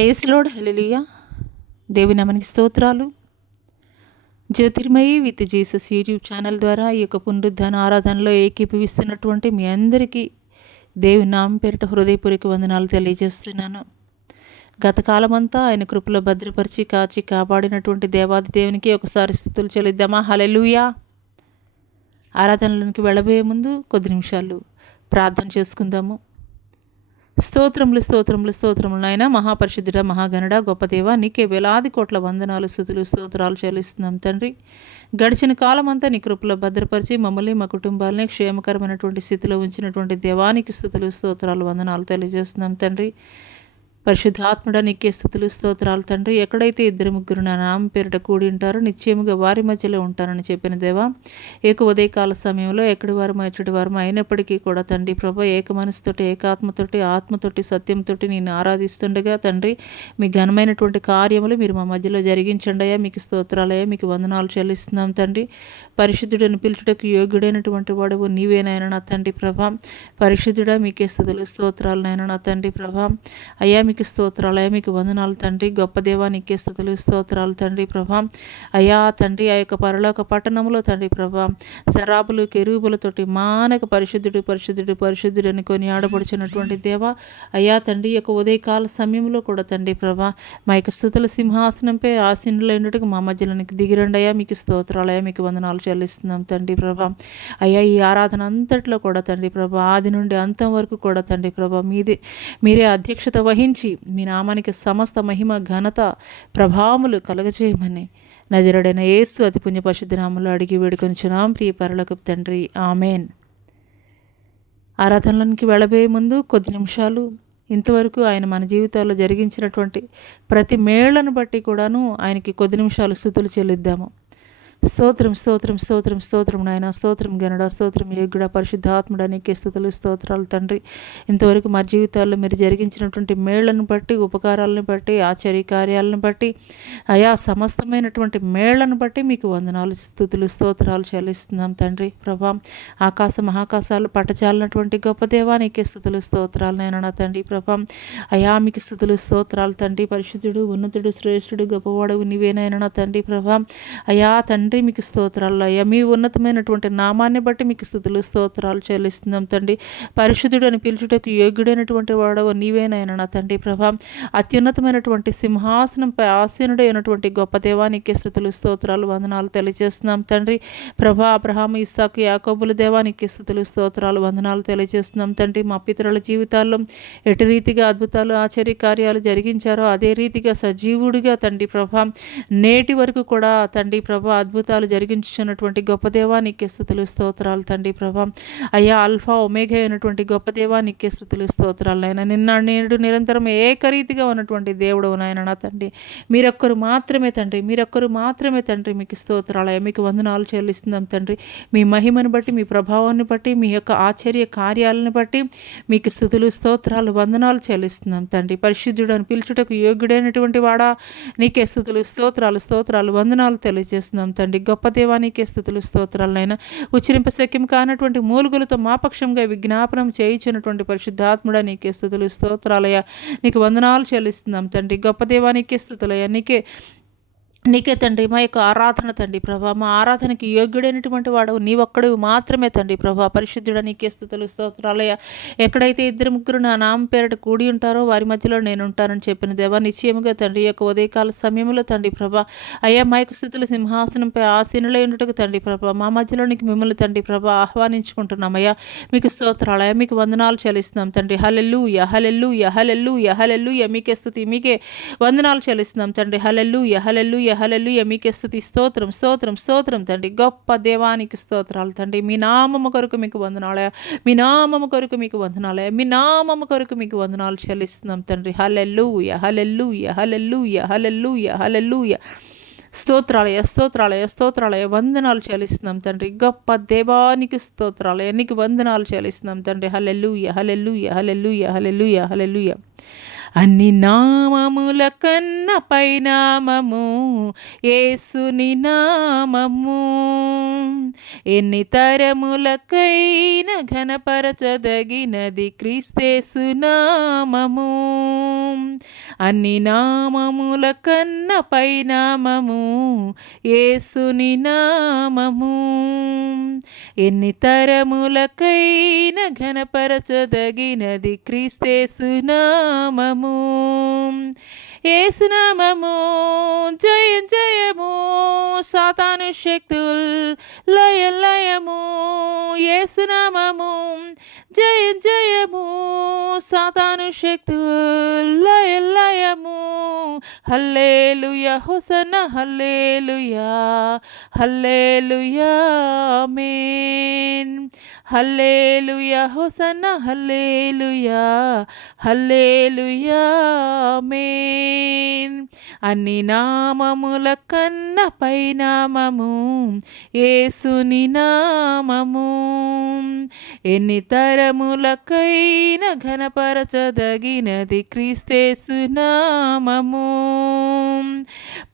Praise lord, హల్లెలూయా. దేవుని నామానికి స్తోత్రాలు. Jyotirmayi with Jesus YouTube channel ద్వారా ఈ యొక్క పునరుద్ధాన ఆరాధనలో ఏకీభవిస్తున్నటువంటి మీ అందరికీ దేవుని నామం పేరిట హృదయపూర్వక వందనాలు తెలియజేస్తున్నాను. గత కాలమంతా ఆయన కృపలో భద్రపరిచి కాచి కాపాడినటువంటి దేవాది దేవునికి ఒకసారి స్తుతులు చెల్లిద్దామా? హల్లెలూయా. ఆరాధనలోనికి వెళ్ళబోయే ముందు కొద్ది నిమిషాలు ప్రార్థన చేసుకుందాము. స్తోత్రములు స్తోత్రములు స్తోత్రములు నాయన, మహాపరిశుద్ధుడ, మహాగణుడ, గొప్ప దేవ, నీకే వేలాది కోట్ల వందనాలు, స్తుతులు, స్తోత్రాలు చెల్లిస్తున్నాం తండ్రి. గడిచిన కాలం అంతా నీ కృపలో భద్రపరిచి మమ్మల్ని మా కుటుంబాలని క్షేమకరమైనటువంటి స్థితిలో ఉంచినటువంటి దేవానికి స్తుతులు, స్తోత్రాలు, వందనాలు తెలియజేస్తున్నాం తండ్రి. పరిశుద్ధాత్ముడ, నీకే స్తుతులు, స్తోత్రాలు తండ్రి. ఎక్కడైతే ఇద్దరు ముగ్గురు నా నామం పేరిట కూడి ఉంటారో నిశ్చయముగా వారి మధ్యలో ఉంటారని చెప్పిన దేవా, ఏక ఉదయకాల సమయంలో ఎక్కడి వారమో ఎచ్చటి వారమో అయినప్పటికీ కూడా తండ్రి ప్రభా, ఏక మనసుతోటి, ఏకాత్మతోటి, ఆత్మతోటి, సత్యంతోటి నేను ఆరాధిస్తుండగా తండ్రి, మీ ఘనమైనటువంటి కార్యములు మీరు మా మధ్యలో జరిగించండి అయ్యా. మీకు స్తోత్రాలయ్యా, మీకు వందనాలు చెల్లిస్తున్నాం తండ్రి. పరిశుద్ధుడని పిలుచుటకు యోగ్యుడైనటువంటి వాడువు నీవేనాయన నా తండ్రి ప్రభా. పరిశుద్ధుడా, మీకే స్తుతులు, స్తోత్రాలు నాయన నా తండ్రి ప్రభా. అయ్యా మీకు స్తోత్రాలు, అయ్యా మీకు వందనాలు తండ్రి. గొప్ప దేవా, నీకే స్తుతులు, స్తోత్రాలు తండ్రి ప్రభా. అయ్యా తండ్రి, ఆ యొక్క పరలోక పట్టణంలో తండ్రి ప్రభా, శరాబులు కెరూబులతోటి మానక పరిశుద్ధుడు పరిశుద్ధుడు పరిశుద్ధుడు అని కొని ఆడపడుచున్నటువంటి దేవా, అయ్యా తండ్రి, యొక్క ఉదయకాల సమయంలో కూడా తండ్రి ప్రభా, మా యొక్క స్తుతుల సింహాసనంపై ఆసీనులైనట్టుగా మా మధ్యలోనికి దిగిరండి అయ్యా. మీకు స్తోత్రాలు, అయ్యా మీకు వందనాలు చెల్లిస్తున్నాం తండ్రి ప్రభా. అయ్యా ఈ ఆరాధన అంతట్లో కూడా తండ్రి ప్రభా, ఆది నుండి అంతం వరకు కూడా తండ్రి ప్రభా, మీరే అధ్యక్షత వహించి మీ నామానికి సమస్త మహిమ ఘనత ప్రభావములు కలగజేయమని నజరుడైన యేసు అతి పుణ్య పరిశుద్ధ నామములో అడిగి వేడుకొనుచున్నాం ప్రియ పరలోకపు తండ్రి, ఆమెన్. ఆరాధనలోనికి వెళ్ళబోయే ముందు కొద్ది నిమిషాలు ఇంతవరకు ఆయన మన జీవితాల్లో జరిగించినటువంటి ప్రతి మేళ్లను బట్టి కూడాను ఆయనకి కొద్ది నిమిషాలు స్తుతులు చెల్లిద్దాము. స్తోత్రం స్తోత్రం స్తోత్రం స్తోత్రం నాయన, స్తోత్రం గనుడ, స్తోత్రం యోగ్యుడ, పరిశుద్ధాత్ముడ, నీకే స్తుతులు, స్తోత్రాలు తండ్రి. ఇంతవరకు మా జీవితాల్లో మీరు జరిగించినటువంటి మేళ్లను బట్టి, ఉపకారాలను బట్టి, ఆశ్చర్య కార్యాలను బట్టి, అయా సమస్తమైనటువంటి మేళ్లను బట్టి మీకు వందనాలు, స్తుతులు, స్తోత్రాలు చెల్లిస్తున్నాం తండ్రి ప్రభా. ఆకాశ మహాకాశాలు పట్టచాలినటువంటి గొప్ప దేవా, నీకే స్తుతులు, స్తోత్రాలు నాయన నా తండ్రి ప్రభా. అయా మీకు స్తుతులు, స్తోత్రాలు తండ్రి. పరిశుద్ధుడు, ఉన్నతుడు, శ్రేష్ఠుడు, గొప్పవాడవు నీవేనాయన నా తండ్రి ప్రభా. అయా తండ్రి, మీకు స్తోత్రాలు అయ్యా. మీ ఉన్నతమైనటువంటి నామాన్ని బట్టి మీకు స్తుతులు, స్తోత్రాలు చెల్లిస్తున్నాం తండ్రి. పరిశుద్ధుడు అని పిలుచుటకు యోగ్యుడైనటువంటి వాడవు నీవేనాయన నా తండ్రి ప్రభా. అత్యున్నతమైనటువంటి సింహాసనంపై ఆసీనుడైనటువంటి గొప్ప దేవానికి స్తుతులు, స్తోత్రాలు, వందనాలు తెలియజేస్తున్నాం తండ్రి ప్రభా. అబ్రహాము, ఇస్సాకు, యాకోబుల దేవానికి స్తుతులు, స్తోత్రాలు, వందనాలు తెలియజేస్తున్నాం తండ్రి. మా పితరుల జీవితాల్లో ఎటు రీతిగా అద్భుతాలు, ఆశ్చర్య కార్యాలు జరిగించారో అదే రీతిగా సజీవుడిగా తండ్రి ప్రభా నేటి వరకు కూడా తండ్రి ప్రభా అద్భుతాలు జరిగించున్నటువంటి గొప్ప దేవా నీకే స్తుతులు, స్తోత్రాలు తండ్రి ప్రభా. అయ్యా అల్ఫా ఒమేగా అయినటువంటి గొప్ప దేవా నీకే స్తుతులు, స్తోత్రాలు నాయన. నిన్న నేడు నిరంతరం ఏకరీతిగా ఉన్నటువంటి దేవుడు నాయన నా తండ్రి. మీరొక్కరు మాత్రమే తండ్రి, మీరొక్కరు మాత్రమే తండ్రి. మీకు స్తోత్రాలు, మీకు వందనాలు చెల్లిస్తున్నాం తండ్రి. మీ మహిమను బట్టి, మీ ప్రభావాన్ని బట్టి, మీ యొక్క ఆశ్చర్య కార్యాలను బట్టి మీకు స్తుతులు, స్తోత్రాలు, వందనాలు చెల్లిస్తున్నాం తండ్రి. పరిశుద్ధుడు అని పిలుచుటకు యోగ్యుడైనటువంటి వాడా నీకే స్తుతులు, స్తోత్రాలు, స్తోత్రాలు, వందనాలు తెలియజేస్తున్నాం తండ్రి. గొప్ప దేవానికి స్తుతులు, స్తోత్రాలైనా. ఉచ్చరింప శక్యం కానటువంటి మూలుగులతో మా పక్షంగా విజ్ఞాపనం చేయించినటువంటి పరిశుద్ధాత్ముడా నీకే స్తుతులు, స్తోత్రాలయ్యా. నీకు వందనాలు చెల్లిస్తున్నాం తండ్రి. గొప్ప దేవానికి స్తుతులయ్యా. నీకే తండ్రి మా యొక్క ఆరాధన తండ్రి ప్రభా. మా ఆరాధనకి యోగ్యుడైనటువంటి వాడు నీవొక్కడు మాత్రమే తండ్రి ప్రభా. పరిశుద్ధుడ నీకే స్తుతులు, స్తోత్రాలయ్యా. ఎక్కడైతే ఇద్దరు ముగ్గురు నా నామం పేరిట కూడి ఉంటారో వారి మధ్యలో నేను ఉంటానని చెప్పిన దేవా, నిశ్చయముగా తండ్రి యొక్క ఉదయకాల సమయంలో తండ్రి ప్రభా అయ్యా మా యొక్క స్థుతుల సింహాసనంపై ఆసీనులై ఉండుటకు తండ్రి ప్రభా మా మధ్యలోనికి మిమ్మల్ని తండ్రి ప్రభా ఆహ్వానించుకుంటున్నామయ్యా. మీకు స్తోత్రాలయ్యా, మీకు వందనాలు చెల్లిస్తున్నాం తండ్రి. హల్లెలూయా హల్లెలూయా హల్లెలూయా హల్లెలూయా. మీకే స్తుతి, మీకే వందనాలు చెల్లిస్తున్నాం తండ్రి. హల్లెలూయా హల్లెలూయా హల్లెలూయా. మీకే స్తుతి, స్తోత్రం స్తోత్రం స్తోత్రం తండ్రి. గొప్ప దేవానికి స్తోత్రాలు తండ్రి. మీ నామము కొరకు మీకు వందనాలయ, మీ నామము కొరకు మీకు వందనాలయ, మీ నామము కొరకు మీకు వందనాలు చెల్లిస్తున్నాం తండ్రి. హల్లెలూయా హల్లెలూయా హల్లెలూయా హల్లెలూయా హల్లెలూయా. స్తోత్రాలయ స్తోత్రాలయ స్తోత్రాలయ, వందనాలు చెల్లిస్తున్నాం తండ్రి. గొప్ప దేవానికి స్తోత్రాలయ, నీకు వందనాలు చెల్లిస్తున్నాం తండ్రి. హల్లెలూయా హల్లెలూయా హల్లెలూయా హల్లెలూయా హల్లెలూయా. అన్ని నామముల కన్న పైనామము యేసుని నామము. ఎన్ని తరములకైన ఘనపరచదగినది క్రీస్తేసు నామము. అన్ని నామముల కన్న పైనామము యేసుని నామము. ఎన్ని తరములకైన ఘనపరచదగినది క్రీస్తేసు నామము. యేసునామము జయం జయము, సాతాను శక్తుల్ లయం లయము. యేసునామము జయం జయము, సాతాను శక్తుల్ లయం లయము. హల్లెలూయా హోసన్నా హల్లెలూయా, హల్లెలూయా ఆమేన్. హల్లెలూయా హోసన్నా హల్లెలూయా, హల్లెలూయా ఆమేన్. అన్ని నామముల కన్న పైనామము యేసుని నామము. ఎన్ని తరములకైన ఘనపరచదగినది క్రీస్తేసు నామము.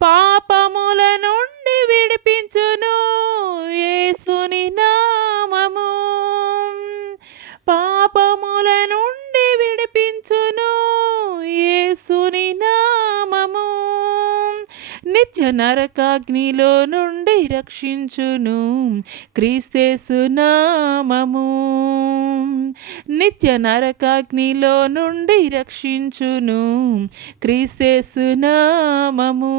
పాపముల నుండి విడిపించును యేసుని నామము. పాపముల నుండి విడిపించును యేసుని నామము. నిత్య నరకాగ్నిలో నుండి రక్షించును క్రీస్తేసు నామము. నిత్య నరకాగ్నిలో నుండి రక్షించును క్రీస్తేసు నామము.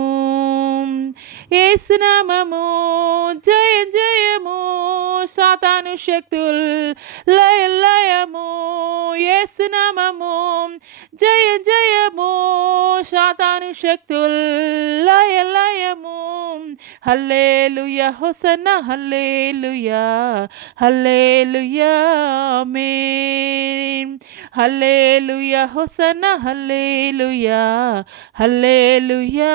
యేసునామము జయం జయము, సాతాను శక్తుల్ లయం లయము. యేసునామము జయం జయము, సాతాను శక్తుల్ లయం లయము. హల్లెలూయా హోసన్నా హల్లెలూయా, హల్లెలూయా ఆమేన్. హల్లెలూయా హోసన్నా హల్లెలూయా, హల్లెలూయా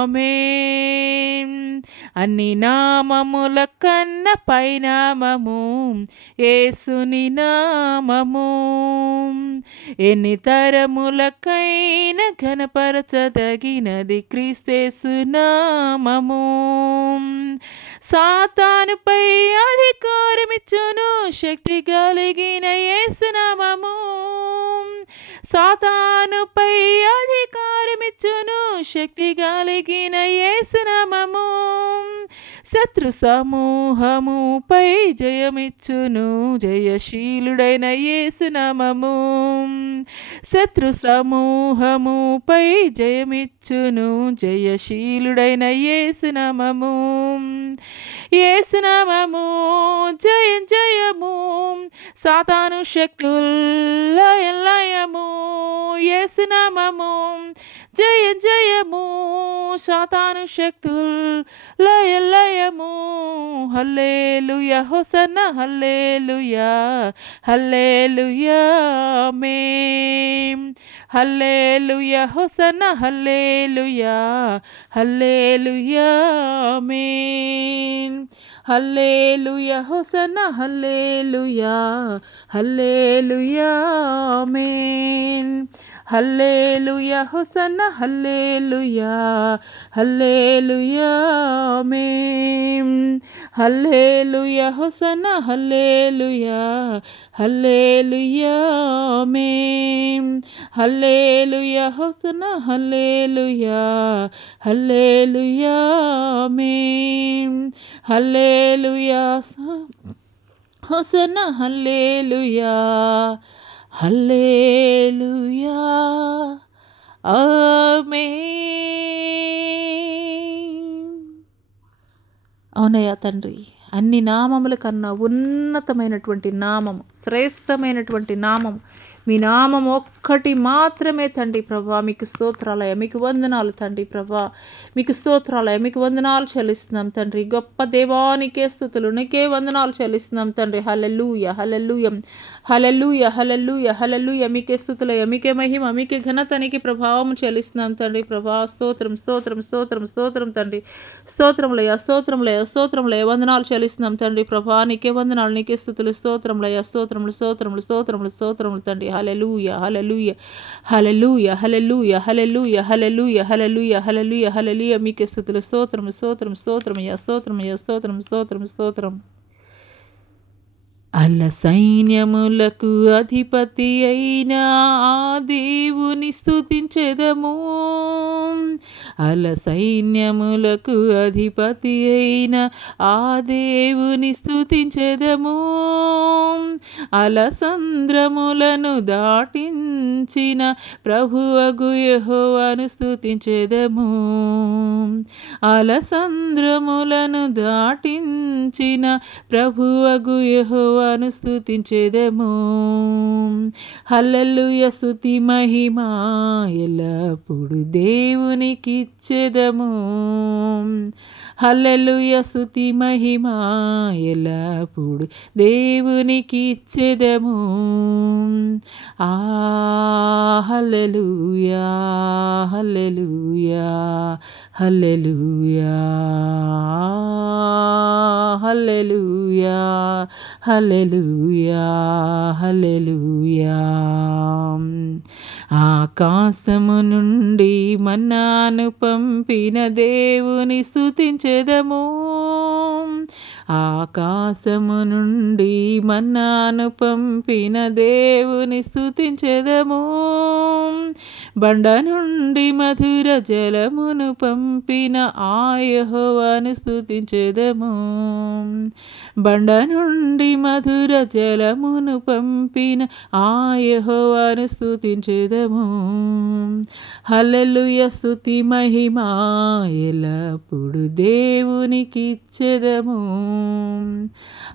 ఆమేన్. అన్ని నామముల కన్న పైనామము యేసుని నామము. ఎన్ని తరములకైన ఘనపరచదగినది క్రీస్తేసు నామము. సాతానుపై అధికారమిచ్చును శక్తి కలిగిన యేసునామము. సాతానుపై అధికారమిచ్చును శక్తి కలిగిన యేసునామము. శత్రు సమూహముపై జయమిచ్చును జయశీలుడైన యేసునామము. శత్రు సమూహముపై జయమిచ్చును జయశీలుడైన యేసునామము. యేసునామము జయం జయము, సాతాను శక్తుల్ లయం లయము. యేసునామము జయం జయము, సాతాను శక్తుల్ లయం లయము. హల్లెలూయా హోసన్నా హల్లెలూయా, హల్లెలూయా ఆమేన్. హల్లెలూయా హోసన్నా హల్లెలూయా, హల్లెలూయా ఆమేన్. హల్లెలూయా హోసన్నా హల్లెలూయా, హల్లెలూయా ఆమేన్. హల్లెలూయా హోసన్నా హల్లెలూయా, హల్లెలూయా ఆమేన్. హల్లెలూయా హోసన్నా హల్లెలూయా, హల్లెలూయా ఆమేన్. హల్లెలూయా హోసన్నా హల్లెలూయా, హల్లెలూయా ఆమేన్. హల్లెలూయా హోసన్నా హల్లెలూయా, హల్లెలూయా ఆమేన్. అవునయ్యా తండ్రి, అన్ని నామముల కన్నా ఉన్నతమైనటువంటి నామము, శ్రేష్టమైనటువంటి నామము మీ నామం ఒక్కటి మాత్రమే తండ్రి ప్రభా. మీకు స్తోత్రాలయ, మీకు వందనాలు తండ్రి ప్రభా. మీకు స్తోత్రాలయ, మీకు వందనాలు చెల్లిస్తున్నాం తండ్రి. గొప్ప దేవానికే స్తుతులు, నీకే వందనాలు చెల్లిస్తున్నాం తండ్రి. హల్లెలూయా హల్లెలూయా హల్లెలూయా హల్లెలూయా హల్లెలూయా. మీకే స్తుతులయ్యా, మీకే మహిమ, మీకే ఘనత, నీకే ప్రభావం చెల్లిస్తున్నాం తండ్రి. ప్రభా స్తోత్రం స్తోత్రం స్తోత్రం స్తోత్రం తండ్రి. స్తోత్రములయ్యా స్తోత్రములయ్యా స్తోత్రములయ్యా, వందనాలు చెల్లిస్తున్నాం తండ్రి. ప్రభా నీకే వందనాలు, నీకే స్తుతులు, స్తోత్రములయ్యా స్తోత్రములు స్తోత్రములు స్తోత్రములు స్తోత్రములు తండ్రి. హల్లెలూయా హల్లెలూయా హల్లెలూయా హల్లెలూయా హల్లెలూయా హల్లెలూయా హల్లెలూయా హల్లెలూయా హల్లెలూయా. మీకే స్తుతులు, స్తోత్రం స్తోత్రం స్తోత్రమయ్యా స్తోత్రమయ్యా స్తోత్రం స్తోత్రం స్తోత్రం. అల్ల సైన్యములకు అధిపతి అయిన ఆ దేవుని స్తుతించెదము. అల సైన్యములకు అధిపతి అయిన ఆ దేవుని స్తుతించెదము. అలసంద్రములను దాటించిన ప్రభువగు యెహోవాను స్తుతించెదము. అలసంద్రములను దాటించిన ప్రభువగు యెహోవాను స్తుతించెదము. హల్లెలూయా స్తుతి మహిమ ఎల్లప్పుడు దేవునికిచ్చెదము. హల్లెలూయా స్తుతి మహిమ ఎల్లప్పుడు దేవునికిచ్చెదము. ఆ హల్లెలూయా హల్లెలూయా హల్లెలూయా హల్లెలూయా హల్లెలూయా హల్లెలూయా. ఆకాశము నుండి మన్నాను పంపిన దేవుని స్తుతించెదము. ఆకాశము నుండి మన్నాను పంపిన దేవుని స్తుతించెదము. బండ నుండి మధుర జలమును పంపిన ఆ యెహోవాను స్తుతించెదము. బండ నుండి మధుర జలమును పంపిన ఆ యెహోవాను స్తుతించెదము. హల్లెలూయా స్తుతి మహిమ ఎల్లప్పుడు దేవునికిచ్చెదము.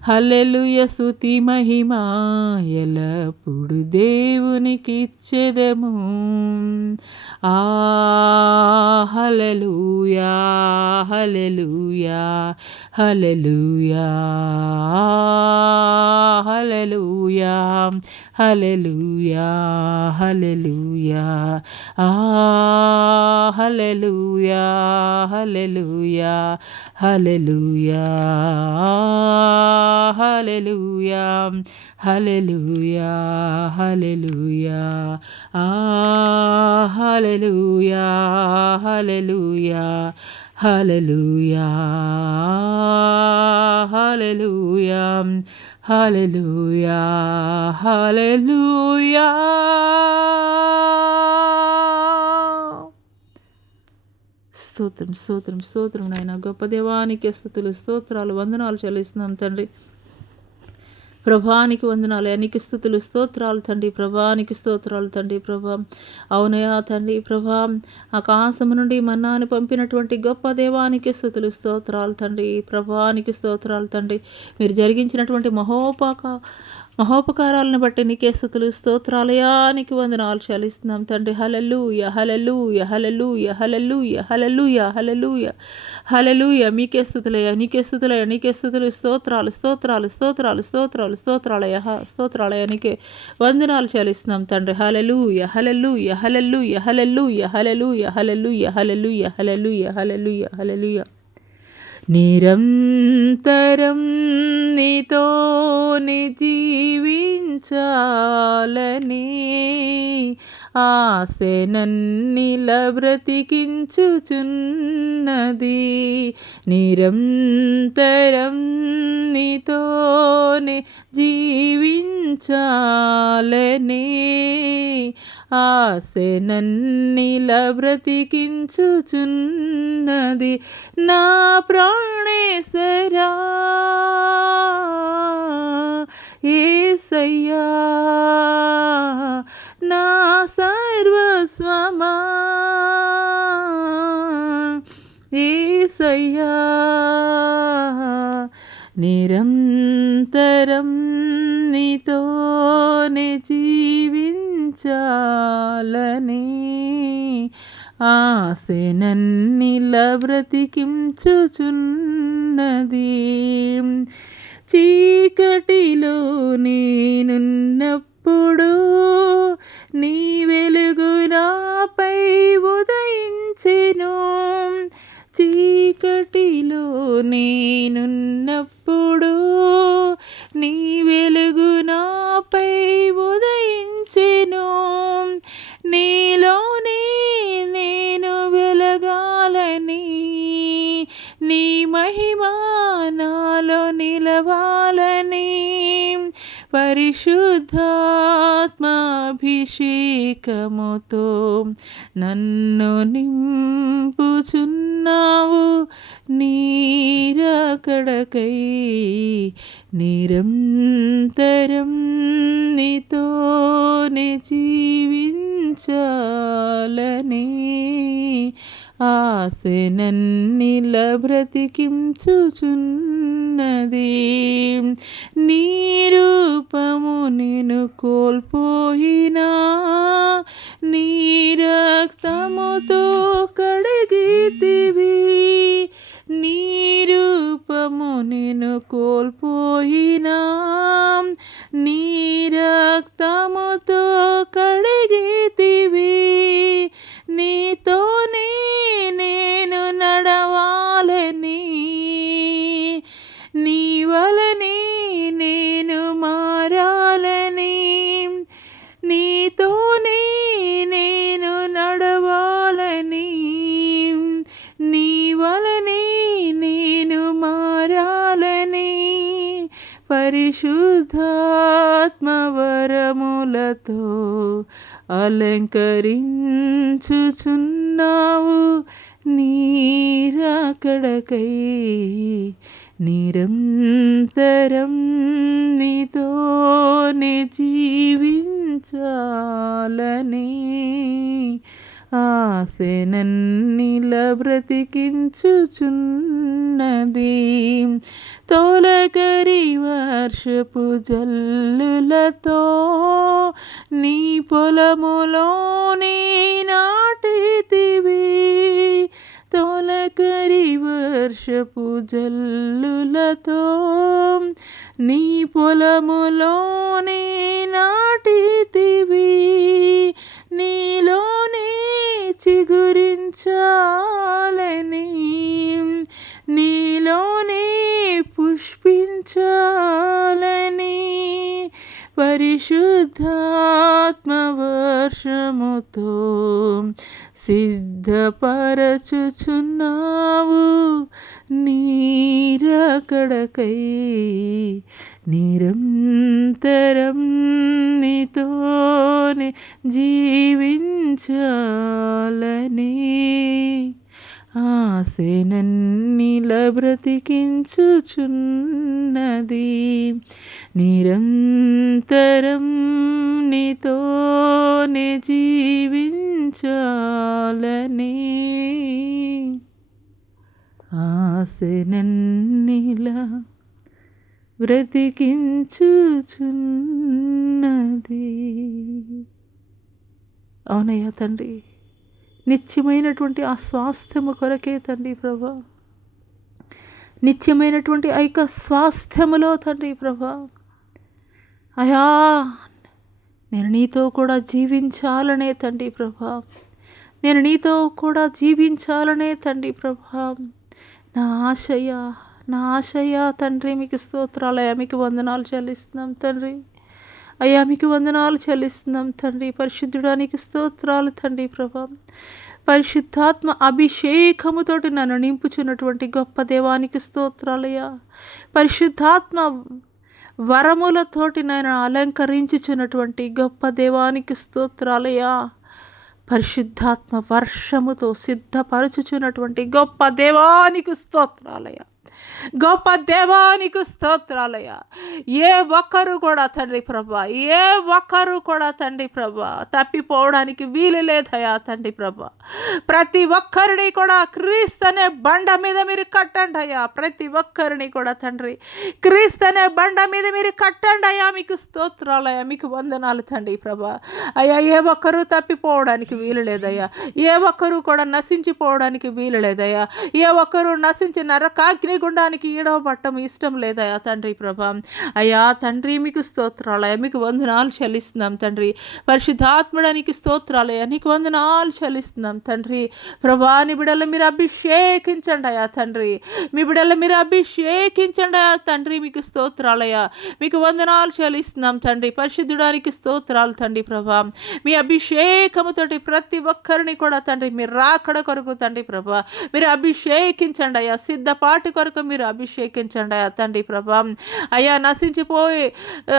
హల్లెలూయా స్తుతి మహిమ ఎల్లప్పుడు దేవునికిచ్చెదము. ఆ హల్లెలూయా హల్లెలూయా హల్లెలూయా హల్లెలూయా హల్లెలూయా హల్లెలూయా. ఆ హల్లెలూయా హల్లెలూయా హల్లెలూయా హల్లెలూయా హల్లెలూయా హల్లెలూయా. ఆ హల్లెలూయా హల్లెలూయా హల్లెలూయా హల్లెలూయా హల్లెలూయా హల్లెలూయా. స్తోత్రం స్తోత్రం స్తోత్రం నాయన. గొప్ప దేవానికి స్తుతులు, స్తోత్రాలు, వందనాలు చెల్లిస్తున్నాం తండ్రి. ప్రభానికి వందనాలు, నీకు స్తుతులు, స్తోత్రాలు తండ్రి. ప్రభానికి స్తోత్రాలు తండ్రి. ప్రభా అవునయా తండ్రి. ప్రభా ఆకాశము నుండి మన్నాను పంపినటువంటి గొప్ప దేవానికి స్తుతులు, స్తోత్రాలు తండ్రి. ప్రభానికి స్తోత్రాలు తండ్రి. మీరు జరిగించినటువంటి మహోపకారాలను బట్టి నీకే స్తుతులు, స్తోత్రాలయా, నీకు వందనాలు చెల్లిస్తున్నాం తండ్రి. హల్లెలూయా హల్లెలూయా హల్లెలూయా హల్లెలూయా హల్లెలూయా హల్లెలూయా హల్లెలూయా. మీకే స్తుతులయ్యా, నీకే స్తుతులయ్యా, నీకే స్తుతులు, స్తోత్రాలు స్తోత్రాలు స్తోత్రాలు స్తోత్రాలు స్తోత్రాలయ స్తోత్రాలయ, నీకే వందనాలు చెల్లిస్తున్నాం తండ్రి. హల్లెలూయా హల్లెలూయా హల్లెలూయా హల్లెలూయా హల్లెలూయా హల్లెలూయా హల్లెలూయా హల్లెలూయా హల్లెలూయా హల్లెలూయా. నిరంతరం నీతోనే జీవించాలని ఆశ నన్నిల బ్రతికించుచున్నది. నిరంతరం నీతోనే జీవించాలని ఆశ నన్నిల బ్రతికించుచున్నది. నా ప్రాణేశ్వరా యేసయ్యా, నా సర్వస్వమా యేసయ్యా. నిరంతరం నీతోనే జీవించాలని ఆశ నన్నిల బ్రతికించుచున్నది. చీకటిలో నేనున్నప్పుడు నీ వెలుగు నాపై ఉదయించెను. చీకటిలో నేనున్నప్పుడు నీ వెలుగు నాపై ఉదయించెను. నీలోనే నేను వెలగాలని, నీ మహిమ నాలో నిలవాలని, పరిశుద్ధాత్మాభిషేకముతో నన్ను నింపుచున్నావు. నీ రాకడకై నిరంతరం నీతోనే జీవించాలని ఆశ నన్నిల బ్రతికించుచున్నది. నీ రూపము నేను కోల్పోయినా నీ రక్తముతో కడిగితివి. నీ రూపము నేను కోల్పోయినా నీ రక్తముతో కడిగితివి. నీతోనే నేను నడవాలని, నీ వలనే నేను మారాలని, నీతోనే నేను నడవాలని, నీ వలనే నేను మారాలని, పరిశుద్ధాత్మ వరములతో అలంకరించుచున్నావు. నీ రాకడకై నిరంతరం నీతోనే జీవించాలని ఆశ నన్నిల బ్రతికించుచున్నది. తొలకరి వర్షపు జల్లులతో నీ పొలములోనే నాటితివి. తొలకరి వర్షపు జల్లులతో నీ పొలములోనే నాటితివి. నీలోనే చిగురించాలని, నీలోనే పుష్పించాలని, పరిశుద్ధాత్మ వర్షముతో సిద్ధపరచుచున్నావు. నీ రాకడకై నిరంతరం నీతోనే జీవించాలని ఆశ నన్నిల బ్రతికించుచున్నది. నిరంతరం నీతోనే జీవించాలని ఆశ నన్నిల బ్రతికించుచున్నది. అవునయ్యా తండ్రి, నిత్యమైనటువంటి ఆ స్వాస్థ్యము కొరకే తండ్రి ప్రభా, నిత్యమైనటువంటి ఐక స్వాస్థ్యములో తండ్రి ప్రభా, అయా నేను నీతో కూడా జీవించాలనే తండ్రి ప్రభా, నేను నీతో కూడా జీవించాలనే తండ్రి ప్రభా నా ఆశయ తండ్రి. మీకు స్తోత్రాలయ్యా, మీకు వందనాలు చెల్లిస్తున్నాం తండ్రి. అయ్యా మీకు వందనాలు చెల్లిస్తున్నాం తండ్రి. పరిశుద్ధుడానికి స్తోత్రాలు తండ్రి ప్రభా. పరిశుద్ధాత్మ అభిషేకముతోటి నన్ను నింపుచున్నటువంటి గొప్ప దేవానికి స్తోత్రాలయ్యా. పరిశుద్ధాత్మ వరములతోటి నన్ను అలంకరించుచున్నటువంటి గొప్ప దేవానికి స్తోత్రాలయ్యా. పరిశుద్ధాత్మ వర్షముతో సిద్ధపరచుచున్నటువంటి గొప్ప దేవానికి స్తోత్రాలయ్యా. గొప్ప దేవానికి స్తోత్రాలయ్యా. ఏ ఒక్కరు కూడా తండ్రి ప్రభా, ఏ ఒక్కరు కూడా తండ్రి ప్రభా తప్పిపోవడానికి వీలు లేదయా తండ్రి ప్రభా. ప్రతి ఒక్కరిని కూడా క్రీస్తు అనే బండ మీద మీరు కట్టండి అయ్యా. ప్రతి ఒక్కరిని కూడా తండ్రి క్రీస్తు అనే బండ మీద మీరు కట్టండి అయ్యా. మీకు స్తోత్రాలయ్యా, మీకు వందనాలు తండ్రి ప్రభా. అయ్యా ఏ ఒక్కరు తప్పిపోవడానికి వీలు లేదయ్యా. ఏ ఒక్కరు కూడా నశించిపోవడానికి వీలు లేదయ్యా. ఏ ఒక్కరు నశించి నరకాగ్ని గుండానికి ఈడవబట్టం ఇష్టం లేదయా తండ్రి ప్రభా. అయ్యా తండ్రి మీకు స్తోత్రాలయ, మీకు వందనాలు చెల్లిస్తున్నాం తండ్రి. పరిశుద్ధాత్ముడానికి స్తోత్రాలయ, నీకు వందనాలు చెల్లిస్తున్నాం తండ్రి ప్రభా. నీ బిడ్డలు మీరు అభిషేకించండి అయ్యా తండ్రి, మీ బిడ్డలు మీరు అభిషేకించండి అయ్యా తండ్రి. మీకు స్తోత్రాలయ, మీకు వందనాలు చెల్లిస్తున్నాం తండ్రి. పరిశుద్ధుడానికి స్తోత్రాలు తండ్రి ప్రభా. మీ అభిషేకముతోటి ప్రతి ఒక్కరిని కూడా తండ్రి మీరు రాకడ కొరకు తండ్రి ప్రభా మీరు అభిషేకించండి అయ్యా. సిద్ధపాటి కొరకు మీరు అభిషేకించండి అయ్యా తండ్రి ప్రభా. అయ్యా నశించిపోయి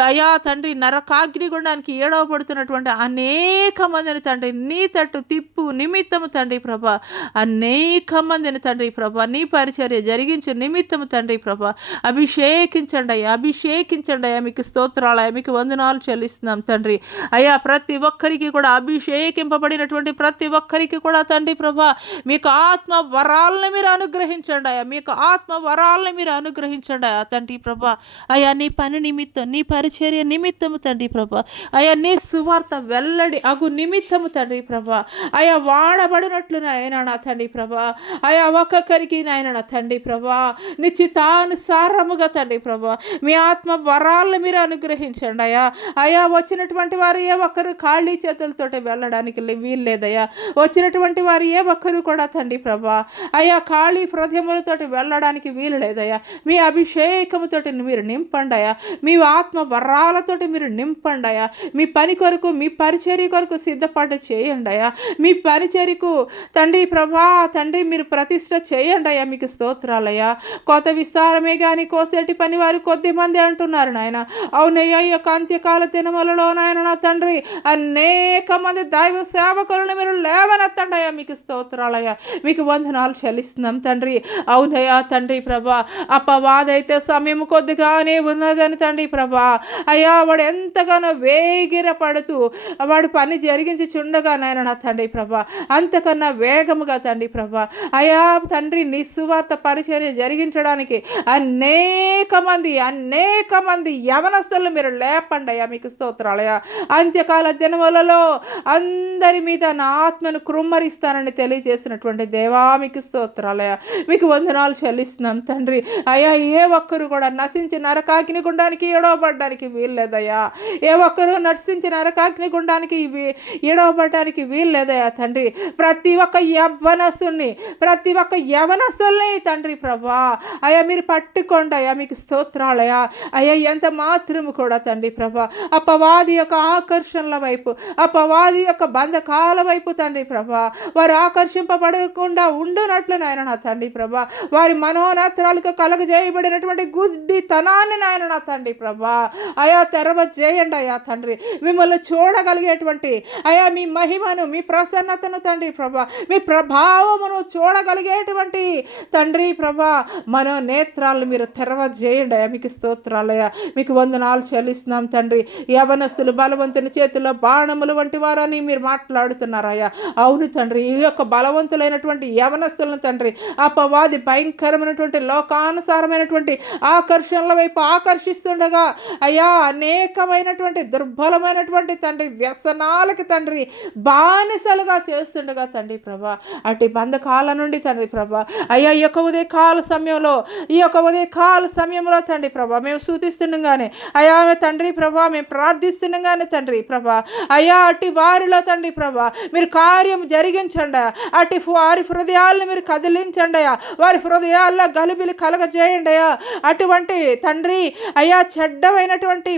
అయ్యా తండ్రి నరకాగ్ని గుండానికి ఏడవబడుతున్నటువంటి అనేక మందిని తండ్రి నీ తట్టు తిప్పు నిమిత్తము తండ్రి ప్రభా, అనేక మందిని తండ్రి ప్రభా నీ పరిచర్య జరిగించు నిమిత్తము తండ్రి ప్రభా అభిషేకించండి అయ్యా, అభిషేకించండి అయ్యా. మీకు స్తోత్రాలయ, మీకు వందనాలు చెల్లిస్తున్నాం తండ్రి. అయ్యా ప్రతి ఒక్కరికి కూడా అభిషేకింపబడినటువంటి ప్రతి ఒక్కరికి కూడా తండ్రి ప్రభా మీకు ఆత్మ వరాలను మీరు అనుగ్రహించండి అయ్యా, మీకు ఆత్మ వరాలను మీరు అనుగ్రహించండి అయ్యా తండ్రి ప్రభా. అయ్యా నీ పని నిమిత్తం, నీ పరిచర్య నిమిత్తము తండ్రి ప్రభా, అయ్యా నీ సువార్త వెల్లడి అగు నిమిత్తము తండ్రి ప్రభా, అయ్యా వాడబడినట్లు నాయన నా తండ్రి ప్రభా, అయ్యా ఒక్కొక్కరికి నాయన నా తండ్రి ప్రభా నిశ్చితానుసారముగా తండ్రి ప్రభా మీ ఆత్మ వరాలను మీరు అనుగ్రహించండి అయ్యా. అయ్యా వచ్చినటువంటి వారు ఏ ఒక్కరు ఖాళీ చేతులతోటి వెళ్ళడానికి వీలు లేదయ్యా. వచ్చినటువంటి వారు ఏ ఒక్కరు కూడా తండ్రి ప్రభా అయ్యా ఖాళీ హృదయములతోటి వెళ్ళడానికి వీలు లేదయ్యా. మీ అభిషేకముతోటి మీరు నింపండి అయ్యా, మీ ఆత్మ వరాలతోటి మీరు నింపండి అయ్యా. మీ పని కొరకు, మీ పరిచర్య కొరకు సిద్ధపాటు చేయండి అయ్యా. మీ పరిచర్యకు తండ్రి ప్రభా తండ్రి మీరు ప్రతిష్ట చేయండి అయ్యా. మీకు స్తోత్రాలయ్యా. కొత్త విస్తారమే కానీ కోసేటి పని వారు కొద్ది మంది అంటున్నారు నాయన. అవునయ్యా ఈ యొక్క అంత్యకాల దినములలో నాయన నా తండ్రి అనేక మంది దైవ సేవకులను మీరు లేవనెత్తండి అయ్యా. మీకు స్తోత్రాలయ్యా, మీకు వందనాలు చెల్లిస్తున్నాం తండ్రి. అవునయ్యా తండ్రి ప్రభా అపవాదైతే సమయం కొద్దిగానే ఉన్నదని తండ్రి ప్రభా అయ్యా వాడు ఎంతగానో వేగిరపడుతూ వాడు పని జరిగించి చుండగా నాయన నా తండ్రి ప్రభా అంతకన్నా వేగముగా తండ్రి ప్రభా అయ్యా తండ్రి నీ సువార్త పరిచర్య జరిగించడానికి అనేక మంది యవనస్తులను మీరు లేపండి అయ్యా. మీకు స్తోత్రాలయ్యా. అంత్యకాల దినములలో అందరి మీద నా ఆత్మను కృమ్మరిస్తానని తెలియజేసినటువంటి దేవా మీకు స్తోత్రాలయ్యా. మీకు వందనాలు చెల్లిస్తున్నాం తండ్రి. అయ్యా ఏ ఒక్కరు కూడా నశించి నరకాగ్ని గుండానికి ఏడవబడ్డానికి వీల్లేదయ్యా. ఏ ఒక్కరు నశించి నరకాగ్ని గుండానికి ఏడవబడ్డానికి వీల్లేదయ్యా తండ్రి. ప్రతి ఒక్క యవనస్తుల్ని తండ్రి ప్రభా అయ్యా మీరు పట్టుకోండి అయ్యా. మీకు స్తోత్రాలయ్యా. అయ్యా ఎంత మాత్రము కూడా తండ్రి ప్రభా అపవాది యొక్క ఆకర్షణల వైపు, అపవాది యొక్క బంధకాల వైపు తండ్రి ప్రభా వారు ఆకర్షింపబడకుండా ఉండునట్లు నాయన నా తండ్రి ప్రభా వారి మనోనేత్రాలకు కలగజేయబడినటువంటి గుడ్డితనాన్ని నాయన నా తండ్రి ప్రభా అయా తెరవజేయండి అయ్యా తండ్రి. మిమ్మల్ని చూడగలిగేటువంటి అయా మీ మహిమను, మీ ప్రసన్నతను తండ్రి ప్రభా మీ ప్రభావమును చూడగలిగేటువంటి తండ్రి ప్రభా మనోనేత్రాలను మీరు తెరవజేయండి అయ్యా. మీకు స్తోత్రాలయ్యా. మీకు వందనాలు చెల్లిస్తున్నాం తండ్రి. యవనస్తులు బలవంతుని చేతుల్లో బాణములు వంటి వారని మీరు మాట్లాడుతున్నారయ్యా. అవును తండ్రి, ఈ యొక్క బలవంతులైనటువంటి యవనస్తులను తండ్రి అపవాది భయంకరమైనటువంటి లోకానుసారమైనటువంటి ఆకర్షణల వైపు ఆకర్షిస్తుండగా అయ్యా అనేకమైనటువంటి దుర్బలమైనటువంటి తండ్రి వ్యసనాలకి తండ్రి బానిసలుగా చేస్తుండగా తండ్రి ప్రభా అటు బంధకాల నుండి తండ్రి ప్రభా అయ్యా ఈ యొక్క ఉదయకాల సమయంలో తండ్రి ప్రభా మేము స్తుతిస్తుండగానే అయ్యా తండ్రి ప్రభా మేము ప్రార్థిస్తుండగానే తండ్రి ప్రభా అయ్యా అటు వారిలో తండ్రి ప్రభా మీరు కార్యం జరిగించండి. అటు వారి హృదయాలను మీరు కదిలించండి అయ్యా. వారి హృదయాల్లో గలిబిలి కలగజేయండి అయ్యా. అటువంటి తండ్రి అయ్యా చెడ్డమైనటువంటి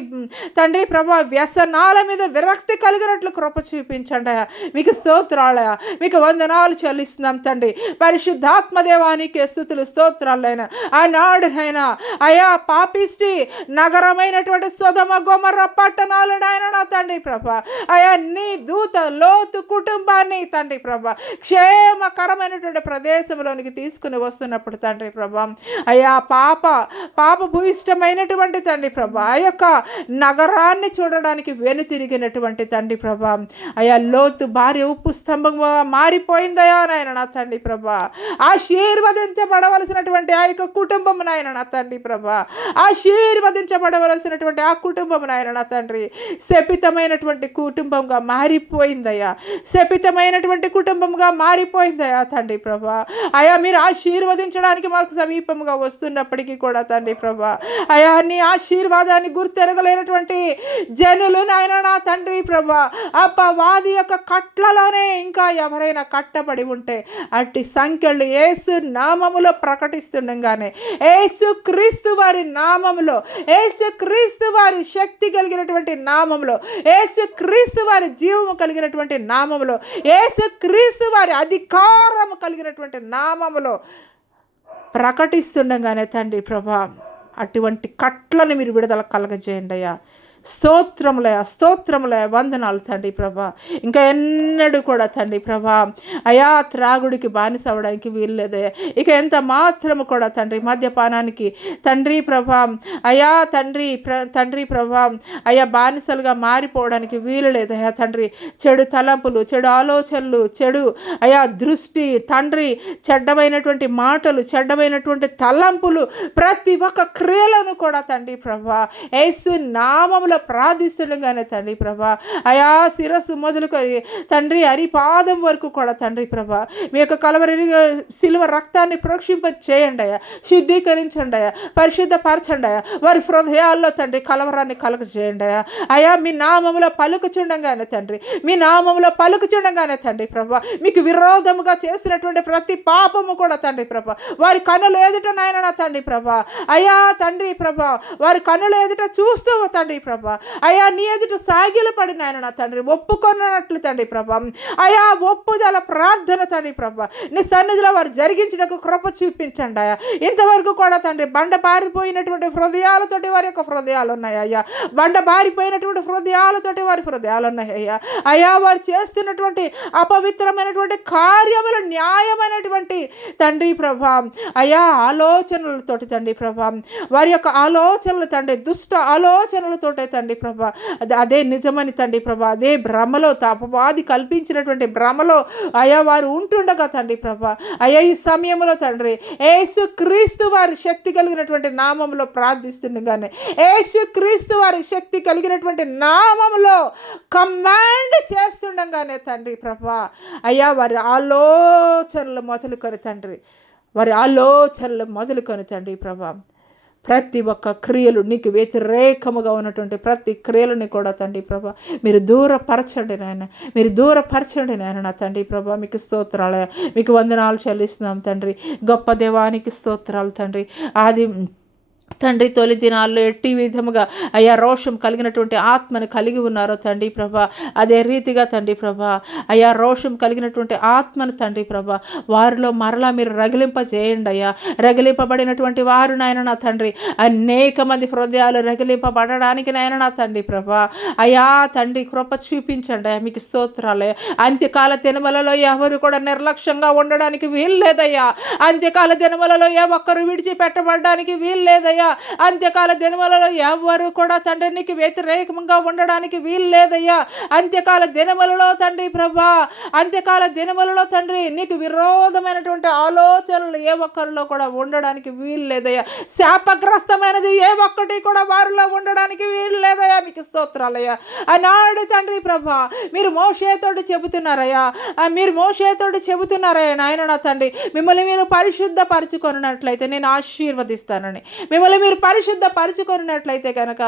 తండ్రి ప్రభా వ్యసనాల మీద విరక్తి కలిగినట్లు కృప చూపించండి అయ్యా. మీకు స్తోత్రాలయ్యా. మీకు వందనాలు చెల్లిస్తున్నాం తండ్రి. పరిశుద్ధాత్మ దేవానికి స్తుతులు స్తోత్రాలైనా ఆనాడునైనా అయ్యా పాపిష్టి నగరమైనటువంటి సొదొమ గొమొర్ర పట్టణాలు నాయన నా తండ్రి ప్రభా అయ్యా నీ దూత లోతు కుటుంబాన్ని తండ్రి ప్రభా క్షేమకరమైనటువంటి ప్రదేశంలోనికి తీసుకుని వస్తున్నప్పుడు తండ్రి ప్రభా అయ్యా పాప భూయిష్టమైనటువంటి తండ్రి ప్రభా ఆ యొక్క నగరాన్ని చూడడానికి వెనుతిరిగినటువంటి తండ్రి ప్రభా అయ్యా లోతు భార్య ఉప్పు స్తంభంగా మారిపోయిందయా నాయన నా తండ్రి ప్రభా ఆశీర్వదించబడవలసినటువంటి ఆ యొక్క కుటుంబం నాయన నా తండ్రి ప్రభా ఆశీర్వదించబడవలసినటువంటి ఆ కుటుంబం నాయన నా తండ్రి శపితమైనటువంటి కుటుంబంగా మారిపోయిందయ్యా. శపితమైనటువంటి కుటుంబంగా మారిపోయిందయ్యా తండ్రి ప్రభా అయ్యా మీరు ఆశీర్వదించడానికి మాకు సమీపంగా వస్తున్నప్పటికీ కూడా తండ్రి ప్రభా అయా నీ ఆశీర్వాదాన్ని గుర్తెరగలేనటువంటి జనులు నాయన నా తండ్రి ప్రభా అపవాది యొక్క కట్లలోనే ఇంకా ఎవరైనా కట్టబడి ఉంటే అట్టి సంఖ్యలు యేసు నామములో ప్రకటిస్తుండగానే యేసు క్రీస్తు వారి నామములో, యేసు క్రీస్తు వారి శక్తి కలిగినటువంటి నామములో, యేసు క్రీస్తు వారి జీవము కలిగినటువంటి నామములో, యేసు క్రీస్తు వారి అధికారము కలిగినటువంటి నామములో ప్రకటిస్తుండగానే తండ్రి ప్రభా అటువంటి కట్లను మీరు విడుదల కలగజేయండి అయ్యా. స్తోత్రములయ వందనాలు తండ్రి ప్రభా. ఇంకా ఎన్నడూ కూడా తండ్రి ప్రభా అయా త్రాగుడికి బానిస అవ్వడానికి వీల్లేదయ్యా. ఇక ఎంత మాత్రము కూడా తండ్రి మద్యపానానికి తండ్రి ప్రభా అయా తండ్రి ప్రభా అయా బానిసలుగా మారిపోవడానికి వీలు లేదయ్యా తండ్రి. చెడు తలంపులు, చెడు ఆలోచనలు, చెడు అయా దృష్టి తండ్రి, చెడ్డమైనటువంటి మాటలు, చెడ్డమైనటువంటి తలంపులు, ప్రతి ఒక్క క్రియలను కూడా తండ్రి ప్రభా యేసు నామములో ప్రార్థిస్తుండగానే తండ్రి ప్రభా అయా శిరస్సు మొదలుకొని తండ్రి అరిపాదం వరకు కూడా తండ్రి ప్రభా మీ యొక్క కలవరి శిలువ రక్తాన్ని ప్రోక్షింప చేయండి అయ్యా, శుద్ధీకరించండి అయ్యా, పరిశుద్ధపరచండి అయ్యా. వారి హృదయాల్లో తండ్రి కలవరాన్ని కలుగ చేయండి అయ్యా. అయా మీ నామములో పలుకుచుండగానే తండ్రి, మీ నామములో పలుకుచుండగానే తండ్రి ప్రభా మీకు విరోధముగా చేసినటువంటి ప్రతి పాపము కూడా తండ్రి ప్రభా వారి కన్నులు ఎదుట నాయన నా తండ్రి ప్రభా అయా తండ్రి ప్రభా వారి కన్నులు ఎదుట చూస్తూ తండ్రి ప్రభా అయా నీ ఎదుట సాగిల పడిన ఆయన నా తండ్రి ఒప్పుకొన్నట్లు తండ్రి ప్రభా అయా ఒప్పుదల ప్రార్థన తండ్రి ప్రభా నీ సన్నిధిలో వారు జరిగించడానికి కృప చూపించండి అయ్యా. ఇంతవరకు కూడా తండ్రి బండ బారిపోయినటువంటి హృదయాలతోటి వారి యొక్క హృదయాలు ఉన్నాయి అయ్యా. బండ బారిపోయినటువంటి హృదయాలతోటి వారి హృదయాలు ఉన్నాయి అయ్యా. అయా వారు చేస్తున్నటువంటి అపవిత్రమైనటువంటి కార్యములు న్యాయమైనటువంటి తండ్రి ప్రభా అయా ఆలోచనలతోటి తండ్రి ప్రభా వారి యొక్క ఆలోచనలు తండ్రి దుష్ట ఆలోచనలతోటే తండ్రి ప్రభా అదే నిజమని తండ్రి ప్రభా అదే భ్రమలో అపవాది కల్పించినటువంటి భ్రమలో అయా వారు ఉంటుండగా తండ్రి ప్రభా అయా ఈ సమయంలో తండ్రి యేసు క్రీస్తు వారి శక్తి కలిగినటువంటి నామంలో ప్రార్థిస్తుండగానే యేసు క్రీస్తు వారి శక్తి కలిగినటువంటి నామంలో కమాండ్ చేస్తుండగానే తండ్రి ప్రభా అయా వారి ఆలోచనలు మొదలుకొని తండ్రి తండ్రి ప్రభా ప్రతి ఒక్క క్రియలు నీకు వ్యతిరేకముగా ఉన్నటువంటి ప్రతి క్రియలని కూడా తండ్రి ప్రభా మీరు దూరపరచండి నాయన నా తండ్రి ప్రభా మీకు స్తోత్రాలు, మీకు వందనాలు చెల్లిస్తున్నాం తండ్రి. గొప్ప దేవానికి స్తోత్రాలు తండ్రి. ఆది తండ్రి తొలి దినాల్లో ఎట్టి విధముగా అయ్యా రోషం కలిగినటువంటి ఆత్మను కలిగి ఉన్నారో తండ్రి ప్రభా అదే రీతిగా తండ్రి ప్రభా అయ్యా రోషం కలిగినటువంటి ఆత్మను తండ్రి ప్రభా వారిలో మరలా మీరు రగిలింపజేయండి అయ్యా. రగిలింపబడినటువంటి వారు నాయన నా తండ్రి అనేక మంది హృదయాలు రగిలింపబడడానికి నాయన నా తండ్రి ప్రభా అయ్యా తండ్రి కృప చూపించండి అయ్యా. మీకు స్తోత్రాలే. అంత్యకాల దినములలో ఎవరు కూడా నిర్లక్ష్యంగా ఉండడానికి వీల్లేదయ్యా. అంత్యకాల దినములలో ఏ ఒక్కరు విడిచిపెట్టబడడానికి వీల్లేదయ్యా. అంత్యకాల దినములలో ఎవరు కూడా తండ్రి నీకు వ్యతిరేకంగా ఉండడానికి వీల్లేదయ్యా. అంత్యకాల దినములలో తండ్రి ప్రభా అంత్యకాల దినములలో తండ్రి నీకు విరోధమైనటువంటి ఆలోచనలు ఏ ఒక్కరిలో కూడా ఉండడానికి వీల్లేదయ్యా. శాపగ్రస్తమైనది ఏ ఒక్కటి కూడా వారిలో ఉండడానికి వీల్లేదయ్యా. మీకు స్తోత్రాలయ్యా. ఆనాడు తండ్రి ప్రభా మీరు మోషేతోటి చెబుతున్నారయ్యా నాయన నా తండ్రి మిమ్మల్ని మీరు పరిశుద్ధపరచుకొన్నట్లయితే నేను ఆశీర్వదిస్తానని, మిమ్మల్ని మీరు పరిశుద్ధపరచుకున్నట్లయితే కనుక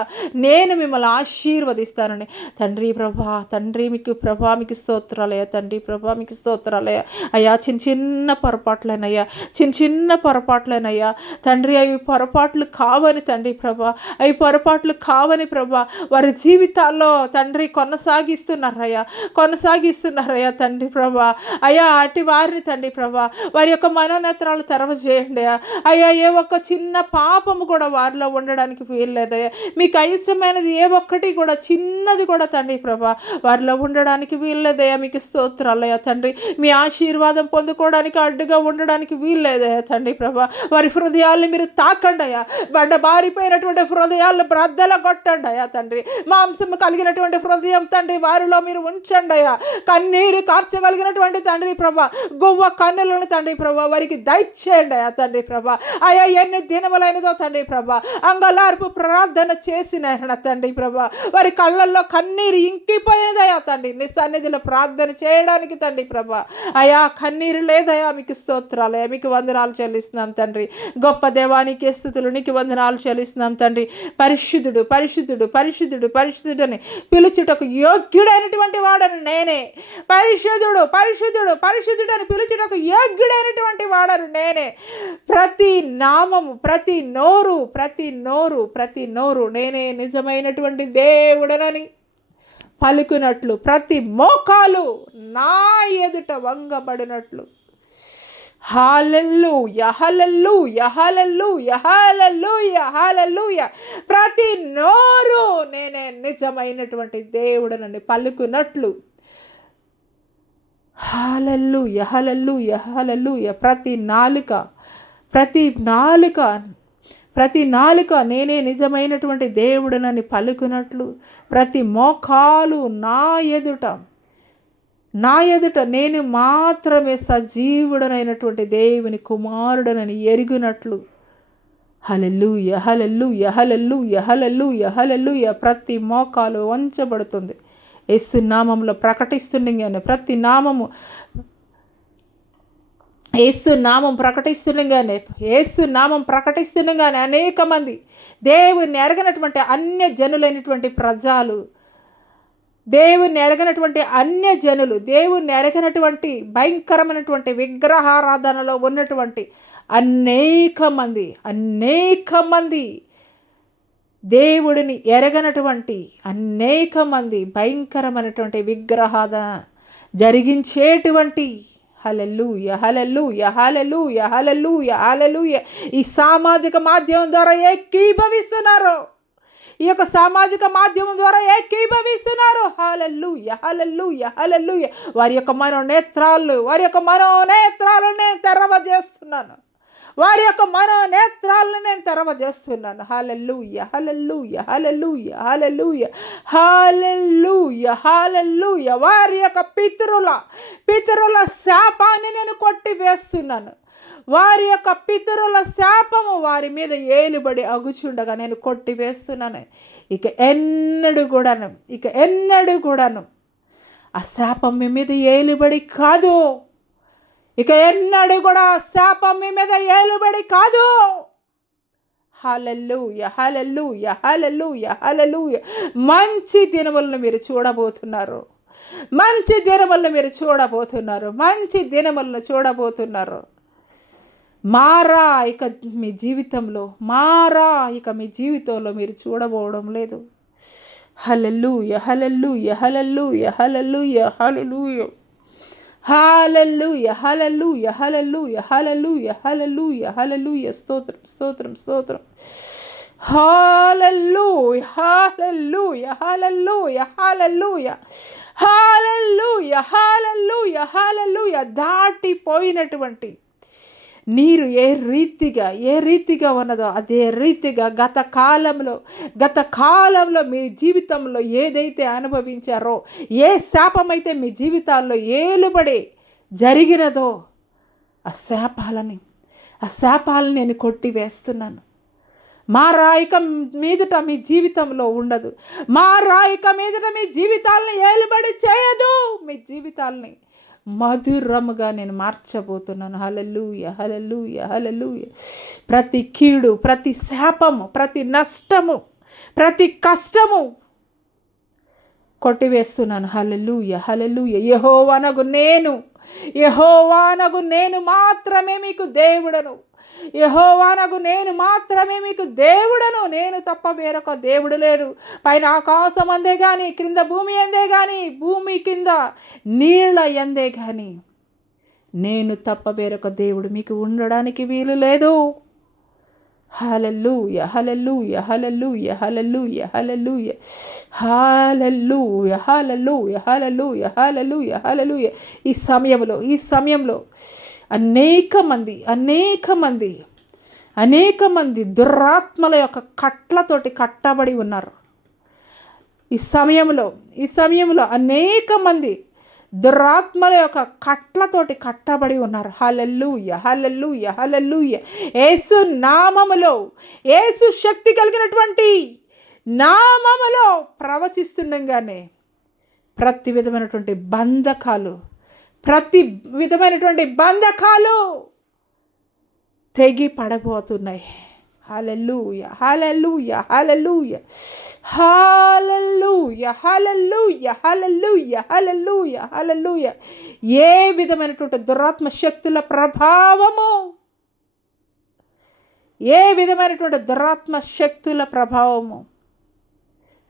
నేను మిమ్మల్ని ఆశీర్వదిస్తానని తండ్రి ప్రభా మీకు స్తోత్రాలయ్యా. తండ్రి ప్రభా మీకు స్తోత్రాలయ్యా. అయ్యా చిన్న పొరపాట్లైనయ్యా తండ్రి అవి పొరపాట్లు కావని తండ్రి ప్రభా వారి జీవితాల్లో తండ్రి కొనసాగిస్తున్నారయ్యా తండ్రి ప్రభా అయ్యా అటు వారిని తండ్రి ప్రభా వారి యొక్క మనోనేత్రాలు తెరవజేయండి అయ్యా. ఏ ఒక్క చిన్న పాపము కూడా వారిలో ఉండడానికి వీల్లేదయ్యా. మీకు అయిష్టమైనది ఏ ఒక్కటి కూడా చిన్నది కూడా తండ్రి ప్రభా వారిలో ఉండడానికి వీల్లేదయ్యా. మీకు స్తోత్రాలయ్యా తండ్రి. మీ ఆశీర్వాదం పొందుకోవడానికి అడ్డుగా ఉండడానికి వీల్లేదయ్యా తండ్రి ప్రభా. వారి హృదయాల్ని మీరు తాకండి అయ్యా. బండ బారిపోయినటువంటి హృదయాలను బ్రద్దల కొట్టండి అయ్యా తండ్రి. మాంసం కలిగినటువంటి హృదయం తండ్రి వారిలో మీరు ఉంచండి అయ్యా. కన్నీరు కార్చగలిగినటువంటి తండ్రి ప్రభా గువ్వ కన్నులను తండ్రి ప్రభా వారికి దయచేయండి అయ్యా తండ్రి ప్రభా. అయ్యా ఎన్ని దినములైనదో తండ్రి ప్రభా అంగలార్పు ప్రార్థన చేసిన తండ్రి ప్రభా వారి కళ్ళల్లో కన్నీరు ఇంకిపోయేదయా తండ్రి, నీ సన్నిధిలో ప్రార్థన చేయడానికి తండ్రి ప్రభా. అయా కన్నీరు లేదయా, మీకు స్తోత్రాలయా, మీకు వందనాలు చెల్లిస్తున్నాం తండ్రి. గొప్ప దేవానికి స్తుతులు, నీకు వందనాలు చెల్లిస్తున్నాం తండ్రి. పరిశుద్ధుడు పరిశుద్ధుడు పరిశుద్ధుడు పరిశుద్ధుడని పిలుచుటకు యోగ్యుడైనటువంటి వాడను నేనే. పరిశుద్ధుడు పరిశుద్ధుడు పరిశుద్ధుడని పిలుచుటకు యోగ్యుడైనటువంటి వాడను నేనే. ప్రతి నామము, ప్రతి నోరు ప్రతి నోరు ప్రతి నోరు నేనే నిజమైనటువంటి దేవుడనని పలుకునట్లు, ప్రతి మోకాలు నా ఎదుట వంగబడినట్లు. హల్లెలూయా హల్లెలూయా హల్లెలూయా హల్లెలూయా హల్లెలూయా. ప్రతి నోరు నేనే నిజమైనటువంటి దేవుడనని పలుకునట్లు. హల్లెలూయా హల్లెలూయా హల్లెలూయా. ప్రతి నాలుక నేనే నిజమైనటువంటి దేవుడనని పలుకునట్లు, ప్రతి మోకాలు నా ఎదుట నేను మాత్రమే సజీవుడనైనటువంటి దేవుని కుమారుడనని ఎరుగునట్లు. హల్లెలూయా హల్లెలూయా హల్లెలూయా హల్లెలూయా హల్లెలూయా. ప్రతి మోకాలు వంచబడుతుంది. యేసు నామంలో ప్రకటిస్తుండగానే, ప్రతి నామము యేసు నామం ప్రకటిస్తుండగానే అనేక మంది దేవుని ఎరగనటువంటి అన్య జనులైనటువంటి ప్రజలు, దేవుని ఎరగనటువంటి అన్య జనులు, దేవుని ఎరగనటువంటి భయంకరమైనటువంటి విగ్రహారాధనలో ఉన్నటువంటి అనేక మంది దేవుడిని ఎరగనటువంటి అనేక మంది భయంకరమైనటువంటి విగ్రహారాధన జరిగించేటువంటి హల్లెలూయా హల్లెలూయా హల్లెలూయా హల్లెలూయా హల్లెలూయా ఈ సామాజిక మాధ్యమం ద్వారా ఏకీభవిస్తున్నారు. ఈ యొక్క సామాజిక మాధ్యమం ద్వారా ఏకీభవిస్తున్నారు. హల్లెలూయా హల్లెలూయా హల్లెలూయా. వారి యొక్క మనోనేత్రాలు నేను తెరవజేస్తున్నాను. హల్లెలూయా హల్లెలూయా హల్లెలూయా హల్లెలూయా హల్లెలూయా హల్లెలూయా. వారి యొక్క పితరుల శాపాన్ని నేను కొట్టివేస్తున్నాను. వారి యొక్క పితరుల శాపము వారి మీద ఏలుబడి అగుచుండగా నేను కొట్టివేస్తున్నాను. ఇక ఎన్నడూ కూడాను ఆ శాపం మీ మీద ఏలుబడి కాదు. ఇక ఎన్నడూ కూడా శాపం మీ మీద ఏలుబడి కాదు. హల్లెలూయా హల్లెలూయా హల్లెలూయా హల్లెలూయా. మంచి దినములను మీరు చూడబోతున్నారు. మారా ఇక మీ జీవితంలో మీరు చూడబోవడం లేదు. హల్లెలూయా హల్లెలూయా హల్లెలూయా హల్లెలూయా హల్లెలూయా హల్లెలూయా హల్లెలూయా హల్లెలూయా హల్లెలూయా హల్లెలూయా హల్లెలూయా. స్తోత్రం స్తోత్రం స్తోత్రం. హల్లెలూయా హల్లెలూయా హల్లెలూయా హల్లెలూయా హల్లెలూయా హల్లెలూయా హల్లెలూయా. దాటిపోయినటువంటి నీరు ఏ రీతిగా ఉన్నదో అదే రీతిగా గత కాలంలో మీ జీవితంలో ఏదైతే అనుభవించారో, ఏ శాపమైతే మీ జీవితాల్లో ఏలుబడి జరిగినదో ఆ శాపాలని నేను కొట్టివేస్తున్నాను. మారాయిక మీదట మీ జీవితంలో ఉండదు. మారాయిక మీదట మీ జీవితాలను ఏలుబడి చేయదు. మీ జీవితాలని మధురముగా నేను మార్చబోతున్నాను. హల్లెలూయా హల్లెలూయా హల్లెలూయా. ప్రతి కీడు, ప్రతి శాపము, ప్రతి నష్టము, ప్రతి కష్టము కొట్టివేస్తున్నాను. హల్లెలూయా హల్లెలూయా. యెహోవానగు నేను మాత్రమే మీకు దేవుడను. నేను తప్ప వేరొక దేవుడు లేడు. పైన ఆకాశం అందే కానీ, క్రింద భూమి అందే కానీ, భూమి కింద నీళ్ళ ఎందే కానీ నేను తప్ప వేరొక దేవుడు మీకు ఉండడానికి వీలు లేదు. హల్లెలూయా హల్లెలూయా హల్లెలూయా హల్లెలూయా హల్లెలూయా హల్లెలూయా హల్లెలూయా హల్లెలూయా హల్లెలూయా హల్లెలూయా. ఈ సమయంలో అనేక మంది దురాత్మల యొక్క కట్లతోటి కట్టబడి ఉన్నారు. ఈ సమయంలో అనేక మంది దురాత్మల యొక్క కట్లతోటి కట్టబడి ఉన్నారు. హల్లెలూయా, హల్లెలూయా, హల్లెలూయా. యేసు నామములో, యేసు శక్తి కలిగినటువంటి నామములో ప్రవచిస్తుండగానే ప్రతి విధమైనటువంటి బంధకాలు తెగి పడబోతున్నాయి. హల్లెలూయా, హల్లెలూయా, హల్లెలూయా, హల్లెలూయా, హల్లెలూయా, హల్లెలూయా, హల్లెలూయా, హల్లెలూయా. ఏ విధమైనటువంటి దురాత్మ శక్తుల ప్రభావము,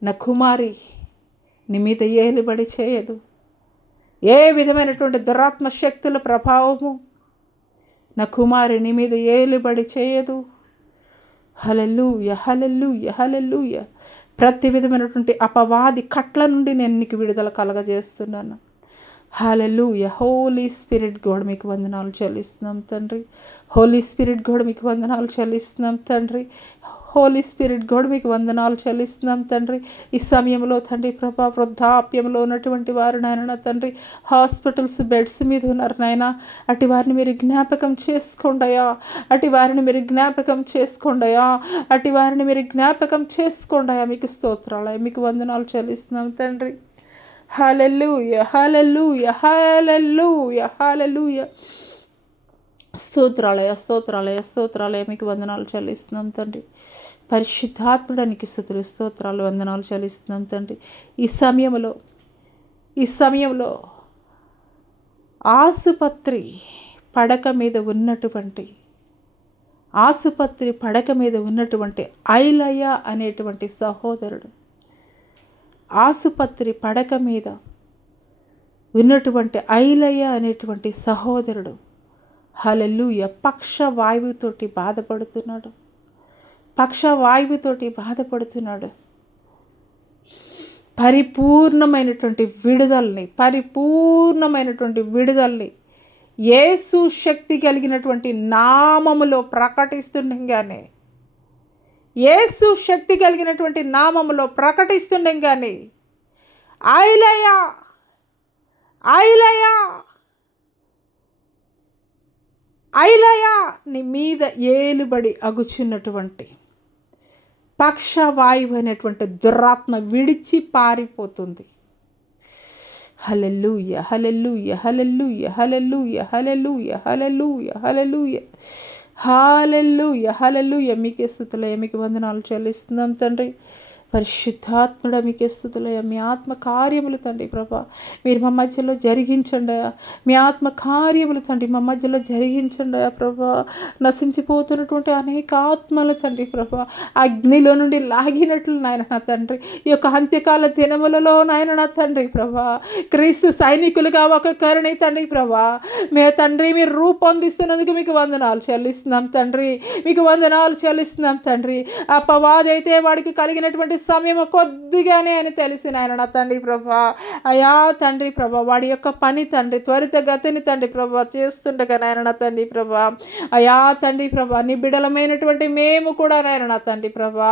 నా కుమారి నీ మీద ఏలుబడి చేయదు. ఏ విధమైనటువంటి దురాత్మ శక్తుల ప్రభావము నా కుమారి నీ మీద ఏలుబడి చేయదు. హల్లెలూయా, హల్లెలూయా, హల్లెలూయా. ప్రతి విధమైనటువంటి అపవాది కట్ల నుండి నేను నీకు విడుదల కలగజేస్తున్నాను. హల్లెలూయా. హోలీ స్పిరిట్ గాడ్ మీకు వందనాలు చెల్లిస్తున్నాం తండ్రి. హోలీ స్పిరిట్ గాడ్ మీకు వందనాలు చెల్లిస్తున్నాం తండ్రి. హోలీ స్పిరిట్ గాడ్ మీకు వందనాలు చెల్లిస్తున్నాం తండ్రి. ఈ సమయంలో తండ్రి ప్రభా, వృద్ధాప్యంలో ఉన్నటువంటి వారు నాయన తండ్రి, హాస్పిటల్స్ బెడ్స్ మీద ఉన్నారు నాయన. అటు వారిని మీరు జ్ఞాపకం చేసుకోండియా, అటు వారిని మీరు జ్ఞాపకం చేసుకోండియా, అటు వారిని మీరు జ్ఞాపకం చేసుకోండియా. మీకు స్తోత్రాలయ, మీకు వందనాలు చెల్లిస్తున్నాం తండ్రి. హల్లెలూయా, హల్లెలూయా, హల్లెలూయా, హల్లెలూయా. స్తోత్రాలయ, స్తోత్రాలయ, స్తోత్రాలయ. మీకు వందనాలు చెల్లిస్తున్నాం తండ్రి. పరిశుద్ధాత్ముడానికి స్తుతులు, స్తోత్రాలు, వందనాలు చెల్లిస్తున్నాం తండ్రి. ఈ సమయంలో ఆసుపత్రి పడక మీద ఉన్నటువంటి ఐలయ్య అనేటువంటి సహోదరుడు, ఆసుపత్రి పడక మీద ఉన్నటువంటి ఐలయ్య అనేటువంటి సహోదరుడు హల్లెలూయా పక్షవాయువుతోటి బాధపడుతున్నాడు. పరిపూర్ణమైనటువంటి విడుదలని యేసు శక్తి కలిగినటువంటి నామములో ప్రకటిస్తుండగానే ఐలయ్య నీ మీద ఏలుబడి అగుచున్నటువంటి పక్షవాయువు అనేటువంటి దురాత్మ విడిచి పారిపోతుంది. హల్లెలూయా, హల్లెలూయా, హల్లెలూయా, హల్లెలూయా, హల్లెలూయా, హల్లెలూయా, హల్లెలూయా, హల్లెలూయా, హల్లెలూయా. మీకే స్తుతులయ్య, మీకు వందనాలు చెల్లిస్తున్నాం తండ్రి. పరిశుద్ధాత్ముడా మీకే స్తుతులయ్య. మీ ఆత్మ కార్యములు తండ్రి ప్రభా మీరు మా మధ్యలో జరిగించండి. మీ ఆత్మ కార్యములు తండ్రి మా మధ్యలో జరిగించండి ప్రభా. నశించిపోతున్నటువంటి అనేక ఆత్మలు తండ్రి ప్రభా అగ్నిలో నుండి లాగినట్లు నాయన నా తండ్రి, ఈ యొక్క అంత్యకాల దినములలో నాయన నా తండ్రి ప్రభా క్రీస్తు సైనికులుగా ఒక్కొక్కరిని తండ్రి ప్రభా తండ్రి మీరు రూపొందిస్తున్నందుకు మీకు వందనాలు చెల్లిస్తున్నాం తండ్రి. మీకు వందనాలు చెల్లిస్తున్నాం తండ్రి. అపవాది అయితే వాడికి కలిగినటువంటి సమయం కొద్దిగానే అని తెలిసి నాయన నా తండ్రి ప్రభా అయా తండ్రి ప్రభా వాడి యొక్క పని తండ్రి త్వరితగతిని తండ్రి ప్రభా చేస్తుండగా నాయన నా తండ్రి ప్రభా అయా తండ్రి ప్రభా నీ బిడలమైనటువంటి మేము కూడా నాయన నా తండ్రి ప్రభా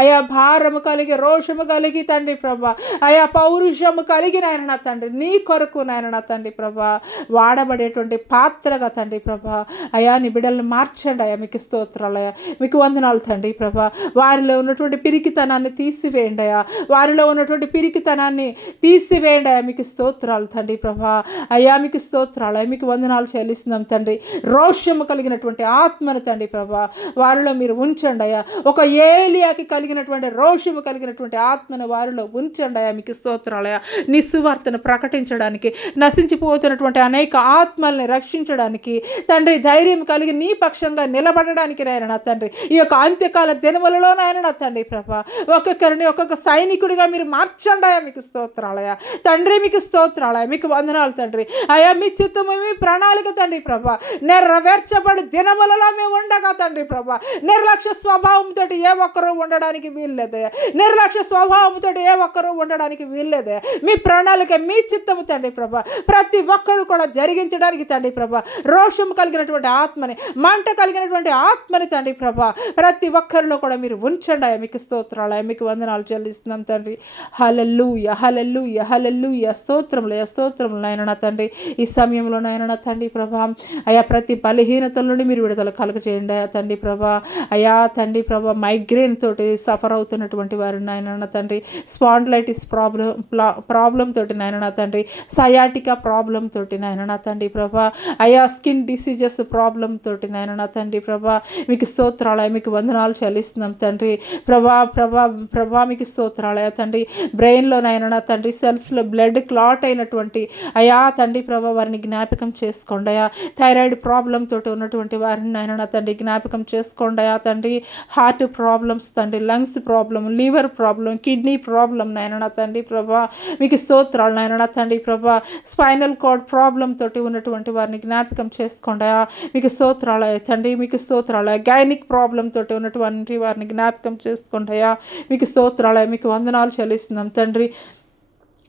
అయా భారము కలిగి రోషము కలిగి తండ్రి ప్రభా అయా పౌరుషము కలిగి నాయన నా తండ్రి నీ కొరకు నాయన నా తండ్రి ప్రభా వాడబడేటువంటి పాత్రగా తండ్రి ప్రభా అయా నీ బిడలను మార్చండి అయ్యా. మీకు స్తోత్రాలయ్యా, మీకు వందనాలు తండ్రి ప్రభా. వారిలో ఉన్నటువంటి పిరికితనాన్ని తీసివేయండి అయ్యా, తీసివేయండి అయ్యా. మీకు స్తోత్రాలు తండ్రి ప్రభా అయ్యా, మీకు స్తోత్రాలు అయ్యా, మీకు వందనాలు చెల్లిస్తున్నాం తండ్రి. రోషము కలిగినటువంటి ఆత్మను తండ్రి ప్రభా వారిలో మీరు ఉంచండి అయ్యా. ఒక ఏలియాకి కలిగినటువంటి రోషము కలిగినటువంటి ఆత్మను వారిలో ఉంచండి అయ్యా. మీకు స్తోత్రాలు అయ్యా. నీ సువార్తను ప్రకటించడానికి, నశించిపోతున్నటువంటి అనేక ఆత్మల్ని రక్షించడానికి తండ్రి ధైర్యం కలిగి నీ పక్షంగా నిలబడడానికి నాయన నా తండ్రి ఈ యొక్క అంత్యకాల దినములలో నాయన నా తండ్రి ప్రభా ఒక్కొక్కరిని ఒక్కొక్క సైనికుడిగా మీరు మార్చండి అయ్యా. మీకు స్తోత్రాలయ్యా తండ్రి, మీకు స్తోత్రాలయ్యా, మీకు వందనాలు తండ్రి అయ్యా. మీ చిత్తము మీ ప్రణాళిక తండ్రి ప్రభా నెరవేర్చబడి దినములలో మేము ఉండగా తండ్రి ప్రభా నిర్లక్ష్య స్వభావంతో ఏ ఒక్కరూ ఉండడానికి వీల్లేదయ్యా. మీ ప్రణాళిక మీ చిత్తము తండ్రి ప్రభా ప్రతి ఒక్కరూ కూడా జరిగించడానికి తండ్రి ప్రభా రోషం కలిగినటువంటి ఆత్మని, మంట కలిగినటువంటి ఆత్మని తండ్రి ప్రభా ప్రతి ఒక్కరిలో కూడా మీరు ఉంచండి అయ్యా. మీకు స్తోత్రాలయ్యా, మీకు వందనాలు చెల్లిస్తున్నాం తండ్రి. హల్లెలూయా హల్లెలూయా హల్లెలూయా. స్తోత్రములు నాయన నా తండ్రి. ఈ సమయంలో నాయన నా తండ్రి ప్రభా అయా ప్రతి బలహీనతల నుండి మీరు విడుదల కలుగజేయండి అయా తండ్రి ప్రభా. అయా తండ్రి ప్రభా మైగ్రేన్ తోటి సఫర్ అవుతున్నటువంటి వారు నాయన నా తండ్రి, స్పాండిలైటిస్ ప్రాబ్లం తోటి నాయన నా తండ్రి, సయాటికా ప్రాబ్లం తోటి నాయన నా తండ్రి ప్రభా, అయా స్కిన్ డిసీజెస్ ప్రాబ్లం తోటి నాయన నా తండ్రి ప్రభా మీకు స్తోత్రాలయ, మీకు వందనాలు చెల్లిస్తున్నాం తండ్రి ప్రభా మీకు స్తోత్రాలయ తండ్రి. బ్రెయిన్లో నాయన నా తండ్రి సెల్స్లో బ్లడ్ క్లాట్ అయినటువంటి అయా తండ్రి ప్రభా వారిని జ్ఞాపకం చేసుకోండి అయా. థైరాయిడ్ ప్రాబ్లం తోటి ఉన్నటువంటి వారిని నాయన నా తండ్రి జ్ఞాపకం చేసుకోండి అయా తండ్రి. హార్ట్ ప్రాబ్లమ్స్ తండ్రి, lungs problem, liver problem, kidney problem నాయన నా తండ్రి ప్రభా మీకు స్తోత్రాలు నాయన నా తండ్రి ప్రభా. స్పైనల్ కార్డ్ ప్రాబ్లం తోటి ఉన్నటువంటి వారిని జ్ఞాపకం చేసుకోండి అయా మీకు స్తోత్రాలయ తండ్రి, మీకు స్తోత్రాలయ. గైనిక్ ప్రాబ్లం తోటి ఉన్నటువంటి వారిని జ్ఞాపకం చేసుకోండి అయా మీకు స్తోత్రాలయ, మీకు వందనాలు చెల్లిస్తున్నాం తండ్రి.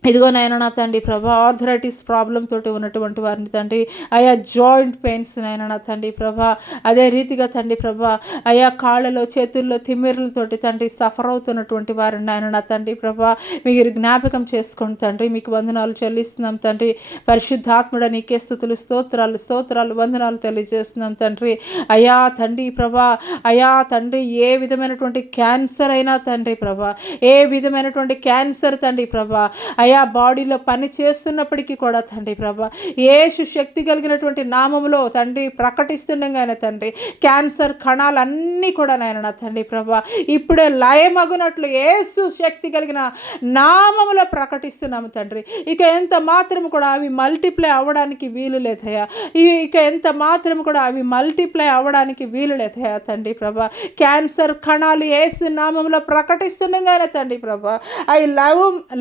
ఇదిగో నాయన నా తండ్రి ప్రభా ఆర్థరైటిస్ ప్రాబ్లం తోటి ఉన్నటువంటి వారిని తండ్రి, అయా జాయింట్ పెయిన్స్ నాయన నా తండ్రి ప్రభా, అదే రీతిగా తండ్రి ప్రభా అయా కాళ్ళలో చేతుల్లో తిమ్మిర్లతోటి తండ్రి సఫర్ అవుతున్నటువంటి వారిని నాయన నా తండ్రి ప్రభా మీరు జ్ఞాపకం చేసుకోండి తండ్రి. మీకు వందనాలు చెల్లిస్తున్నాం తండ్రి. పరిశుద్ధాత్ముడ నీకే స్తుతులు స్తోత్రాలు వందనాలు తెలియజేస్తున్నాం తండ్రి. అయా తండ్రి ప్రభా అయా తండ్రి ఏ విధమైనటువంటి క్యాన్సర్ అయినా తండ్రి ప్రభా, ఏ విధమైనటువంటి క్యాన్సర్ తండ్రి ప్రభా అయా బాడీలో పని చేస్తున్నప్పటికీ కూడా తండ్రి ప్రభా యేసు శక్తి కలిగినటువంటి నామములో తండ్రి ప్రకటిస్తుండగానే తండ్రి క్యాన్సర్ కణాలన్నీ కూడా నాయన నా తండ్రి ప్రభా ఇప్పుడే లయమగునట్లు యేసు శక్తి కలిగిన నామములో ప్రకటిస్తున్నాము తండ్రి. ఇక ఎంత మాత్రం కూడా అవి మల్టిప్లై అవ్వడానికి వీలు లేదయా, ఇక ఎంత మాత్రం కూడా అవి మల్టిప్లై అవ్వడానికి వీలు లేదయా తండ్రి ప్రభా. క్యాన్సర్ కణాలు యేసు నామములో ప్రకటిస్తుండగానే తండ్రి ప్రభా అవి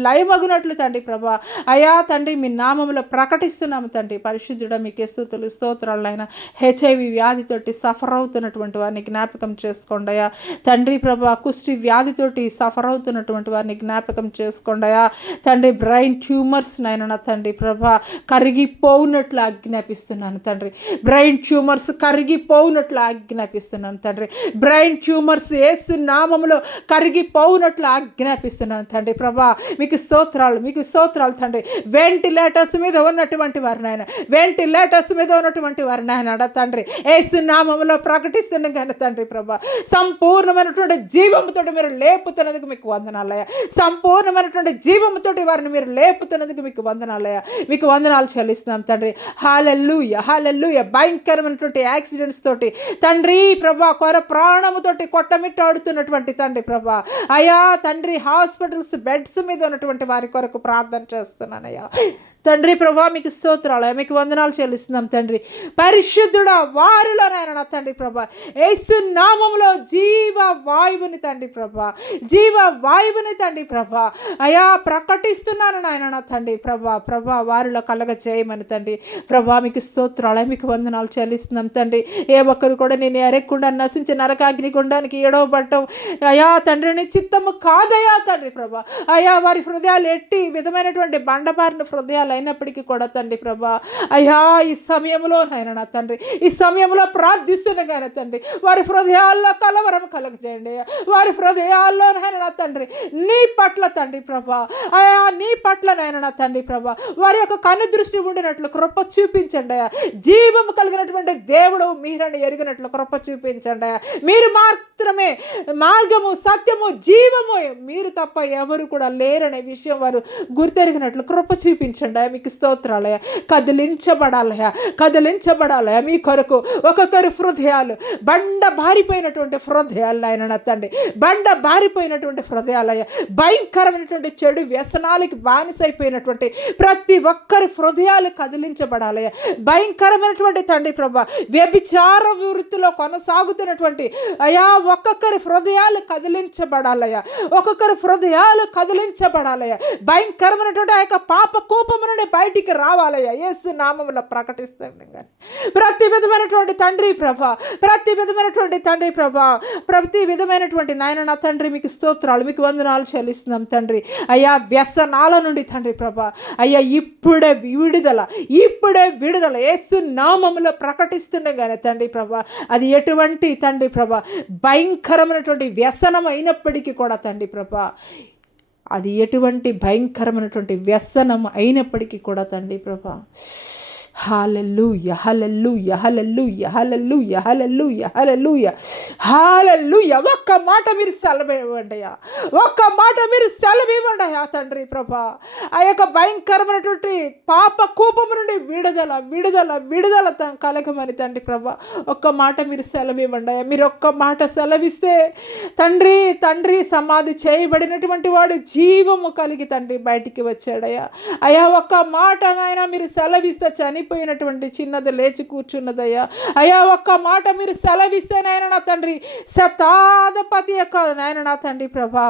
లయమగునట్లు తండ్రి ప్రభా అయా తండ్రి మీ నామములో ప్రకటిస్తున్నాము తండ్రి. పరిశుద్ధుడ మీకే స్తుతులు స్తోత్రాలైన. హెచ్ఐవి వ్యాధితోటి సఫర్ అవుతున్నటువంటి వారిని జ్ఞాపకం చేసుకోండి అయా తండ్రి ప్రభా. కుష్టి వ్యాధితోటి సఫర్ అవుతున్నటువంటి వారిని జ్ఞాపకం చేసుకోండి అయా తండ్రి. బ్రెయిన్ ట్యూమర్స్ నాయన నా తండ్రి ప్రభా కరిగిపోవునట్లు ఆజ్ఞాపిస్తున్నాను తండ్రి. బ్రెయిన్ ట్యూమర్స్ కరిగిపోవునట్లు ఆజ్ఞాపిస్తున్నాను తండ్రి. బ్రెయిన్ ట్యూమర్స్ యేసు నామములో కరిగిపోవునట్లు ఆజ్ఞాపిస్తున్నాను తండ్రి ప్రభా మీకు స్తోత్రాలు తండ్రి. వెంటిలేటర్స్ మీద ఉన్నటువంటి వారు నాయన, వెంటిలేటర్స్ మీద ఉన్నటువంటి వారు నాయన తండ్రి యేసు నామములో ప్రకటిస్తుండగానే తండ్రి ప్రభా సంపూర్ణమైనటువంటి జీవముతో మీరు లేపుతున్నందుకు మీకు వందనాలయ. సంపూర్ణమైనటువంటి జీవముతో వారిని మీరు లేపుతున్నందుకు మీకు వందనాలయ, మీకు వందనాలు చెల్లిస్తున్నాం తండ్రి. హల్లెలూయా హల్లెలూయా. భయంకరమైనటువంటి యాక్సిడెంట్స్ తోటి తండ్రి ప్రభా కొర ప్రాణముతోటి కొట్టమిట్టాడుతున్నటువంటి తండ్రి ప్రభా అయా తండ్రి హాస్పిటల్స్ బెడ్స్ మీద ఉన్నటువంటి వారి కొరకు ప్రార్థన చేస్తున్నానయ్యా తండ్రి ప్రభా మీకు స్తోత్రాలు, మీకు వందనాలు చెల్లిస్తున్నాం తండ్రి. పరిశుద్ధుడా వారిలో నాయన తండ్రి ప్రభా యేసు నామములో జీవ వాయువుని తండ్రి ప్రభా, జీవ వాయువుని తండ్రి ప్రభా అయా ప్రకటిస్తున్నాను నాయన తండ్రి ప్రభా వారిలో కలగ చేయమని తండ్రి ప్రభా మీకు స్తోత్రాలు, మీకు వందనాలు చెల్లిస్తున్నాం తండ్రి. ఏ ఒక్కరు కూడా నేను ఎరగకుండా నశించి నరకాగ్ని గుండానికి ఏడవబడ్డం అయా తండ్రి నీ చిత్తము కాదయా తండ్రి ప్రభా. అయా వారి హృదయాలు ఎట్టి విధమైనటువంటి బండబారిన హృదయాలు అయినప్పటికీ కూడా తండ్రి ప్రభా అయ్యా ఈ సమయంలో నాయన నా తండ్రి, ఈ సమయంలో ప్రార్థిస్తుండగానే తండ్రి వారి హృదయాల్లో కలవరం కలగజేయండి. వారి హృదయాల్లో నాయన నా తండ్రి నీ పట్ల తండ్రి ప్రభా అయా నీ పట్ల నాయన నా తండ్రి ప్రభా వారి యొక్క కను దృష్టి ఉండినట్లు కృప చూపించండి అయ్యా. జీవము కలిగినటువంటి దేవుడు మీరని ఎరిగినట్లు కృప చూపించండి అయ్యా. మీరు మాత్రమే మార్గము సత్యము జీవము, మీరు తప్ప ఎవరు కూడా లేరనే విషయం వారు గుర్తెరిగినట్లు కృప చూపించండి. మీకు స్తోత్రాలయ. కదిలించబడాలయ మీ కొరకు ఒక్కొక్కరి హృదయాలు బండ బారిపోయినటువంటి హృదయాలు ఆయన నా తండ్రి, బండ బారిపోయినటువంటి హృదయాలయ భయంకరమైనటువంటి చెడు వ్యసనాలకి బానిసైపోయినటువంటి ప్రతి ఒక్కరి హృదయాలు కదిలించబడాలయ. భయంకరమైనటువంటి తండ్రి ప్రభా వ్యభిచార వృత్తిలో కొనసాగుతున్నటువంటి అయా ఒక్కొక్కరి హృదయాలు కదిలించబడాలయ, ఒక్కొక్కరి హృదయాలు కదిలించబడాలయ. భయంకరమైనటువంటి ఆ యొక్క పాప కోపమును నుండి బయటికి రావాలయ్యా యేసు నామములో ప్రకటిస్తాను. కానీ ప్రతి విధమైనటువంటి తండ్రి ప్రభా, ప్రతి విధమైనటువంటి తండ్రి ప్రభా, ప్రతి విధమైనటువంటి నాయన నా తండ్రి మీకు స్తోత్రాలు, మీకు వందనాలు చెల్లిస్తున్నాం తండ్రి. అయ్యా వ్యసనాల నుండి తండ్రి ప్రభా, అయ్యా ఇప్పుడే విడుదల యేసు నామములో ప్రకటిస్తుండగానే తండ్రి ప్రభా, అది ఎటువంటి తండ్రి ప్రభా భయంకరమైనటువంటి వ్యసనం అయినప్పటికీ కూడా తండ్రి ప్రభా, అది ఎటువంటి భయంకరమైనటువంటి వ్యసనం అయినప్పటికీ కూడా తండ్రి ప్రభా, హల్లెలూయా హల్లెలూయా హల్లెలూయా హల్లెలూయా హల్లెలూయా హల్లెలూయా హల్లెలూయా. ఒక్క మాట మీరు సెలవివ్వండియా, ఒక్క మాట మీరు సెలవివ్వండియా తండ్రి ప్రభా. ఆ యొక్క భయంకరమైనటువంటి పాప కూపము నుండి విడుదల విడుదల విడుదల కలగమని తండ్రి ప్రభా ఒక్క మాట మీరు సెలవివ్వండి. మీరు ఒక్క మాట సెలవిస్తే తండ్రి తండ్రి సమాధి చేయబడినటువంటి వాడు జీవము కలిగి తండ్రి బయటికి వచ్చాడయ్యా. అయ్యా ఒక్క మాట నాయన మీరు సెలవిస్తే చనిపోయినటువంటి చిన్నది లేచి కూర్చున్నదయ్యా. అయ్యా ఒక్క మాట మీరు సెలవిస్తే నాయన నా తండ్రి శతాధిపతి యొక్క నాయన నా తండ్రి ప్రభా,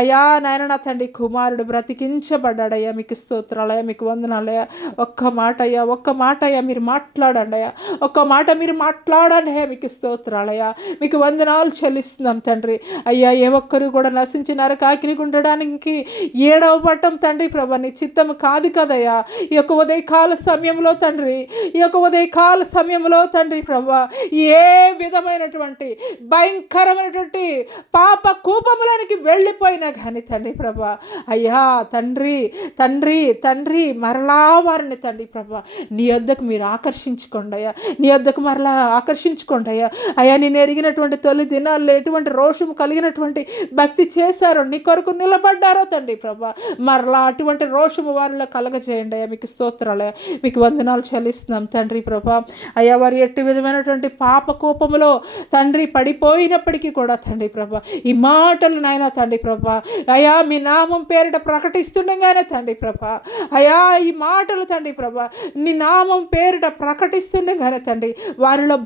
అయ్యా నాయన నా తండ్రి కుమారుడు బ్రతికించబడ్డాడయ్యా. మీకు స్తోత్రాలయ్యా, మీకు వందనాలయ్యా. ఒక్క మాట అయ్యా మీరు మాట్లాడండి అయ్యా, ఒక్క మాట మీరు మాట్లాడండి అయ్యా. మీకు స్తోత్రాలయ్యా, మీకు వందనాలు చెల్లిస్తున్నాం తండ్రి. అయ్యా ఏ ఒక్కరు కూడా నశించి నరకాకిని ఉండడానికి 7వ పట్టం తండ్రి ప్రభా నీ చిత్తం కాదు కదయ్యా. ఈ యొక్క ఉదయకాల సమయంలో తండ్రి, ఈ యొక్క ఉదయకాల సమయంలో తండ్రి ప్రభా ఏ విధమైనటువంటి భయంకరమైనటువంటి పాప కూపములానికి వెళ్ళిపోయినా కానీ తండ్రి ప్రభా, అయ్యా తండ్రి తండ్రి తండ్రి మరలా వారిని తండ్రి ప్రభా నీ వద్దకు మీరు ఆకర్షించుకోండి అయ్యా, నీ వద్దకు మరలా ఆకర్షించుకోండి అయ్యా. అయ్యా నేను ఎరిగినటువంటి తొలి దినాల్లో ఎటువంటి రోషం కలిగినటువంటి భక్తి చేశారో, నీ కొరకు నిలబడ్డారో తండ్రి ప్రభా మరలా అటువంటి రోషము వారిలో కలగజేయండి అయ్యా. మీకు స్తోత్రాలయ్యా, మీకు వందనాలు చెల్లిస్తున్నాం తండ్రి ప్రభా. అయ్యా వారి ఎట్టి విధమైనటువంటి పాప కోపములో తండ్రి పడిపోయినప్పటికీ కూడా తండ్రి ప్రభా ఈ మాటలు నాయన తండ్రి ప్రభా అయ్యా మీ నామం పేరిట ప్రకటిస్తుండగానే తండ్రి ప్రభా, అయ్యా ఈ మాటలు తండ్రి ప్రభా నీ నామం పేరిట ప్రకటిస్తుండగానే తండ్రి వారిలో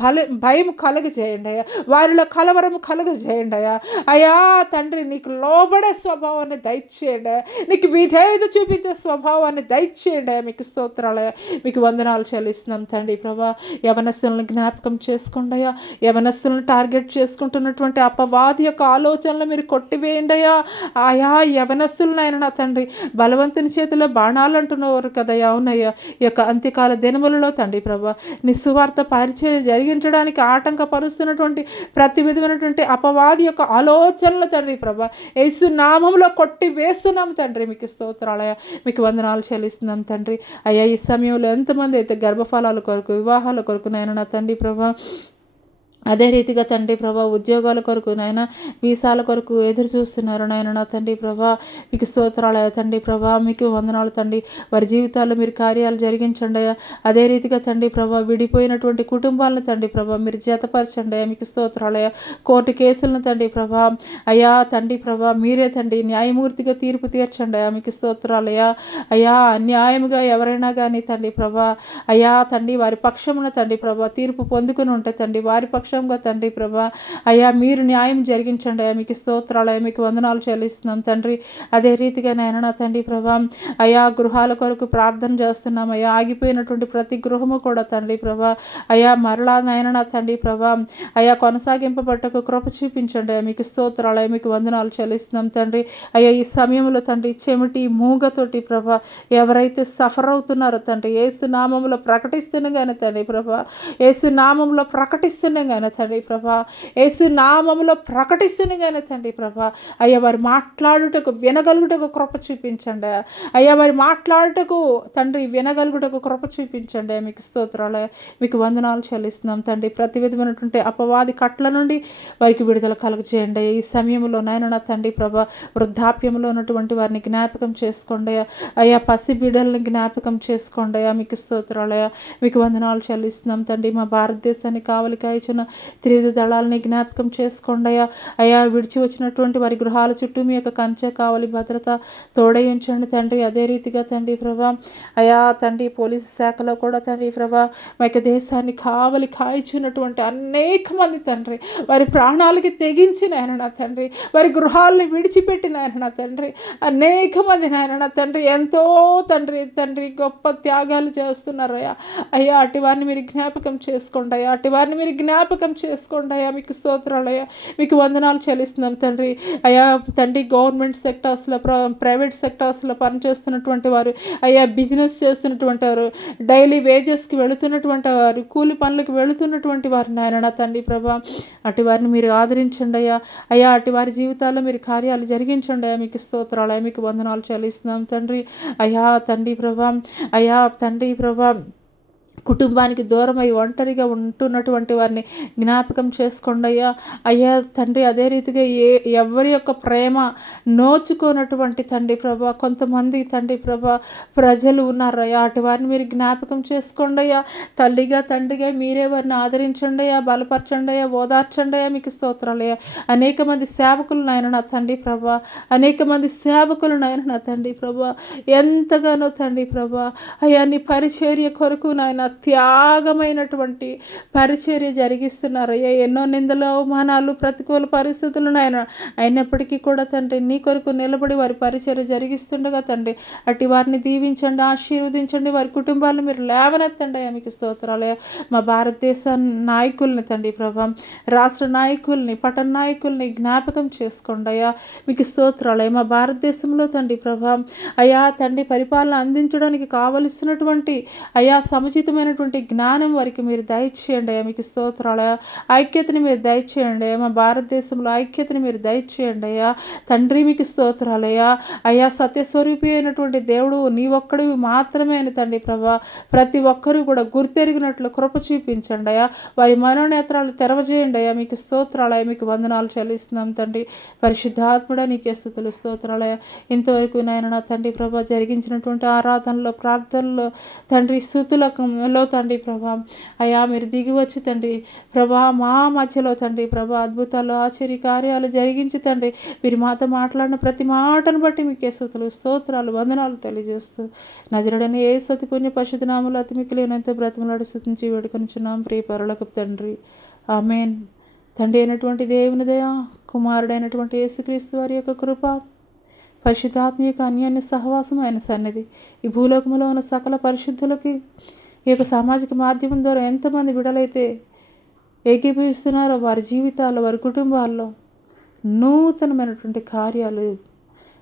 భయం కలుగజేయండి అయ్యా, వారిలో కలవరం కలుగజేయండి అయ్యా. అయ్యా తండ్రి నీకు లోబడే స్వభావాన్ని దయచేయండి, నీకు విధేయత చూపించే స్వభావాన్ని దయచేయండి అయ్యా. మీకు స్తోత్రాలయ్యా, మీకు వందనాలు చెల్లిస్తున్నాం తండ్రి ప్రభా. యవనస్తులను జ్ఞాపకం చేసుకోండి అయ్యా, యవనస్తులను టార్గెట్ చేసుకుంటున్నటువంటి అపవాది యొక్క ఆలోచనలు మీరు కొట్టివేయండి అయ్యా. ఆయా యవనస్తులను ఆయన నా తండ్రి బలవంతుని చేతిలో బాణాలు అంటున్నవారు కదయ్యా. అవునయ్యా ఈ యొక్క అంత్యకాల దినములలో తండ్రి ప్రభా నిస్సువార్త పరిచయం జరిగించడానికి ఆటంకపరుస్తున్నటువంటి ప్రతి విధమైనటువంటి అపవాది యొక్క ఆలోచనలు తండ్రి ప్రభా యేసు నామములో కొట్టి వేస్తున్నాం తండ్రి. మీకు స్తోత్రాలయ్యా, మీకు వందనాలు చెల్లిస్తున్నాం తండ్రి. అయ్యా ఈ సమయంలో ఎంతమంది అయితే గర్భఫలాల కొరకు వివాహాల కొరకు నాయన నా తండ్రి ప్రభా అదే రీతిగా తండ్రి ప్రభా ఉద్యోగాల కొరకు నాయన వీసాల కొరకు ఎదురు చూస్తున్నారు నాయన నా తండ్రి ప్రభా మీకు స్తోత్రాలయ్యా తండ్రి ప్రభా. మీకు వందనాలు తండ్రి, వారి జీవితాల్లో మీరు కార్యాలు జరిగించండి అయ్యా. అదే రీతిగా తండ్రి ప్రభా విడిపోయినటువంటి కుటుంబాలను తండ్రి ప్రభా మీరు జతపరచండి అయ్యా. మీకు స్తోత్రాలయ్యా. కోర్టు కేసులను తండ్రి ప్రభా అయ్యా తండ్రి ప్రభా మీరే తండ్రి న్యాయమూర్తిగా తీర్పు తీర్చండి అయ్యా. మీకు స్తోత్రాలయ్యా. అయ్యా అన్యాయముగా ఎవరైనా కానీ తండ్రి ప్రభా అయ్యా తండ్రి వారి పక్షమున తండ్రి ప్రభా తీర్పు పొందుకుని ఉంటే తండ్రి వారి పక్షంగా తండ్రి ప్రభా అయ్యా మీరు న్యాయం జరిగించండి అయ్యా. మీకు స్తోత్రాలయ్యా, మీకు వందనాలు చెల్లిస్తున్నాం తండ్రి. అదే రీతిగా నాయన నా తండ్రి ప్రభా అయ్యా గృహాల కొరకు ప్రార్థన చేస్తున్నాం అయ్యా. ఆగిపోయినటువంటి ప్రతి గృహము కూడా తండ్రి ప్రభా అయ్యా మరలా నాయన నా తండ్రి ప్రభా అయ్యా కొనసాగింపబట్టకు కృప చూపించండి అయ్యా. మీకు స్తోత్రాలయ్యా, మీకు వందనాలు చెల్లిస్తున్నాం తండ్రి. అయ్యా ఈ సమయంలో తండ్రి చెమిటి మూగతోటి ప్రభా ఎవరైతే సఫర్ అవుతున్నారో తండ్రి యేసు నామములో ప్రకటిస్తున్నాగానే తండ్రి ప్రభా యేసు నామములో ప్రకటిస్తున్నాగానే తండ్రి ప్రభా యేసు నామములో ప్రకటిస్తున్నాగానే తండ్రి ప్రభా అయ్యా వారు మాట్లాడుటకు వినగలుగుటకు కృప చూపించండి అయ్యా. వారి మాట్లాడుటకు తండ్రి వినగలుగుటకు కృప చూపించండి. మీకు స్తోత్రాలయ్యా, మీకు వందనాలు చెల్లిస్తున్నాం తండ్రి. ప్రతి విధమైనటువంటి అపవాది కట్ల నుండి వారికి విడుదల కలుగజేయండి ఈ సమయంలో నాయన నా తండ్రి ప్రభా. వృద్ధాప్యంలో ఉన్నటువంటి వారిని జ్ఞాపకం చేసుకోండి అయ్యా. పసి బిడ్డలను జ్ఞాపకం చేసుకోండి అయ్యా. మీకు స్తోత్రాలయ్యా, మీకు వందనాలు చెల్లిస్తున్నాం తండ్రి. మా భారతదేశాన్ని కావలికి ఇచ్చిన త్రివిధ దళాలని జ్ఞాపకం చేసుకోండి అయ్యా. అయ్యా విడిచి వచ్చినటువంటి వారి గృహాల చుట్టూ మీ యొక్క కంచె కావాలి భద్రత తోడై ఉంచండి తండ్రి. అదే రీతిగా తండ్రి ప్రభా అయా తండ్రి పోలీసు శాఖలో కూడా తండ్రి ప్రభా మా యొక్క దేశాన్ని కాయిచున్నటువంటి అనేక మంది తండ్రి వారి ప్రాణాలకి తెగించి నాయన నా తండ్రి, వారి గృహాలని విడిచిపెట్టి నాయన నా తండ్రి అనేక మంది నాయన నా తండ్రి ఎంతో తండ్రి గొప్ప త్యాగాలు చేస్తున్నారయ్యా. అయ్యా అటు వారిని మీరు జ్ఞాపకం చేసుకోండి అయ్యా, అటు వారిని మీరు జ్ఞాపకం చేసుకోండి అయ్యా. మీకు స్తోత్రాలయ్యా, మీకు వందనాలు చెల్లిస్తున్నాం తండ్రి. అయ్యా తండ్రి గవర్నమెంట్ సెక్టార్స్లో ప్రైవేట్ సెక్టార్స్లో పనిచేస్తున్నటువంటి వారు, అయ్యా బిజినెస్ చేస్తున్నటువంటి వారు, డైలీ వేజెస్కి వెళుతున్నటువంటి వారు, కూలి పనులకు వెళుతున్నటువంటి వారు నాయన నా తండ్రి ప్రభా అటు వారిని మీరు ఆదరించండి అయ్యా. అయ్యా అటు వారి జీవితాల్లో మీరు కార్యాలు జరిగించండి అయ్యా. మీకు స్తోత్రాలు, మీకు వందనాలు చెల్లిస్తున్నాం తండ్రి. అయ్యా తండ్రి ప్రభా కుటుంబానికి దూరమై ఒంటరిగా ఉంటున్నటువంటి వారిని జ్ఞాపకం చేసుకోండి అయ్యా. అయ్యా తండ్రి అదే రీతిగా ఎవరి యొక్క ప్రేమ నోచుకోనటువంటి తండ్రి ప్రభా కొంతమంది తండ్రి ప్రభా ప్రజలు ఉన్నారయ్యా. అటు వారిని మీరు జ్ఞాపకం చేసుకోండి అయ్యా. తల్లిగా తండ్రిగా మీరే వారిని ఆదరించండి అయ్యా, బలపరచండి అయ్యా, ఓదార్చండి అయ్యా. మీకు స్తోత్రాలయ్యా. అనేక మంది సేవకులు నాయన నా తండ్రి ప్రభా, అనేక మంది సేవకులు నాయన నా తండ్రి ప్రభా ఎంతగానో తండ్రి ప్రభా అయ్యా నీ పరిచర్య కొరకు నాయన త్యాగమైనటువంటి పరిచర్య జరిగిస్తున్నారయ్యా. ఎన్నో నిందలు అవమానాలు ప్రతికూల పరిస్థితులు నాయన అయినప్పటికీ కూడా తండ్రి నీ కొరకు నిలబడి వారి పరిచర్య జరిగిస్తుండగా తండ్రి అటు వారిని దీవించండి, ఆశీర్వదించండి, వారి కుటుంబాలను మీరు లేవనెత్తండి అయ్యా. మీకు స్తోత్రాలయ్యా. మా భారతదేశ నాయకుల్ని తండ్రి ప్రభా, రాష్ట్ర నాయకుల్ని, పట్టణ నాయకుల్ని జ్ఞాపకం చేసుకోండి అయ్యా. మీకు స్తోత్రాలయ్యా. మా భారతదేశంలో తండ్రి ప్రభా అయ్యా తండ్రి పరిపాలన అందించడానికి కావలసినటువంటి అయ్యా సముచితమైనటువంటి జ్ఞానం వారికి మీరు దయచేయండి అయ్యా. మీకు స్తోత్రాలయ్యా. ఐక్యతని మీరు దయచేయండి అయ్యా. మా భారతదేశంలో ఐక్యతని మీరు దయచేయండి అయ్యా. తండ్రి మీకు స్తోత్రాలయ్యా. అయ్యా సత్యస్వరూపి అయినటువంటి దేవుడు నీ ఒక్కడివి మాత్రమే అని తండ్రి ప్రభా ప్రతి ఒక్కరూ కూడా గుర్తెరిగినట్లు కృప చూపించండి అయ్యా. వారి మనోనేత్రాలు తెరవజేయండి అయ్యా. మీకు స్తోత్రాలయ్యా. మీకు వందనాలు చెల్లిస్తున్నాం తండ్రి. పరిశుద్ధాత్ముడా నీకే స్తుతులు స్తోత్రాలయ్యా. ఇంతవరకు నాయన నా తండ్రి ప్రభా జరిగించినటువంటి ఆరాధనలో ప్రార్థనలో తండ్రి స్తుతులలో తండ్రి ప్రభా అయ్యా మీరు దిగి వచ్చి తండ్రి ప్రభా మా మధ్యలో తండ్రి ప్రభా అద్భుతాలు ఆశ్చర్య కార్యాలు జరిగించి తండ్రి మీరు మాతో మాట్లాడిన ప్రతి మాటను బట్టి మీకే స్తుతులు స్తోత్రాలు వందనాలు తెలియజేస్తూ నజరుడని ఏ సతి పుణ్య పరిశుద్ధ నామములో అతి మిక్కిలినంత బ్రతిమలాడి స్తుతించి వేడుకొనుచున్నాం ప్రియ పరలోకపు తండ్రి. ఆమేన్. తండ్రి అయినటువంటి దేవుని దయ, కుమారుడైనటువంటి యేసుక్రీస్తు వారి యొక్క కృప, పరిశుద్ధాత్మ యొక్క అన్యోన్య సహవాసం ఆయన సన్నిధి ఈ భూలోకంలో ఉన్న సకల పరిశుద్ధులకి ఈ యొక్క సామాజిక మాధ్యమం ద్వారా ఎంతమంది బిడలైతే ఏకీభవిస్తున్నారో వారి జీవితాల్లో, వారి కుటుంబాల్లో నూతనమైనటువంటి కార్యాలు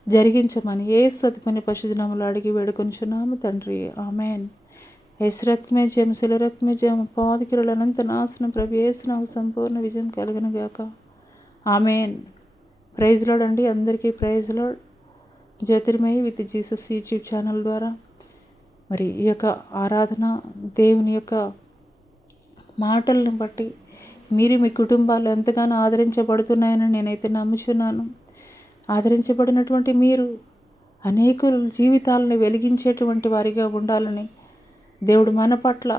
జరిగించమని యేసు అతి పరిశుద్ధ నామములో అడిగి వేడుకొనుచున్నాము తండ్రి. ఆమేన్. యేసురత్మే జయం, శిలురత్మే జయం, పాదికిరుల అనంత నాశనం ప్రభు యేసు నామమున సంపూర్ణ విజయం కలుగును గాక. ఆమేన్. ప్రైజ్ లార్డ్ అండి. అందరికీ praise Lord. Jyotirmayi with Jesus YouTube channel ద్వారా మరి ఈ యొక్క ఆరాధన దేవుని యొక్క మాటలను బట్టి మీరు మీ కుటుంబాలు ఎంతగానో ఆదరించబడుతున్నాయని నేనైతే నమ్ముచున్నాను. ఆదరించబడినటువంటి మీరు అనేకుల జీవితాలను వెలిగించేటువంటి వారిగా ఉండాలని దేవుడు మన పట్ల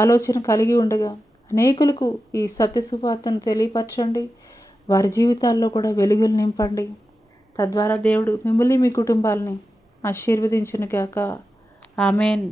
ఆలోచన కలిగి ఉండగా అనేకులకు ఈ సత్య సువార్తను తెలియపరచండి. వారి జీవితాల్లో కూడా వెలుగులు నింపండి. తద్వారా దేవుడు మిమ్మల్ని మీ కుటుంబాలని ఆశీర్వదించును గాక. ఆమేన్.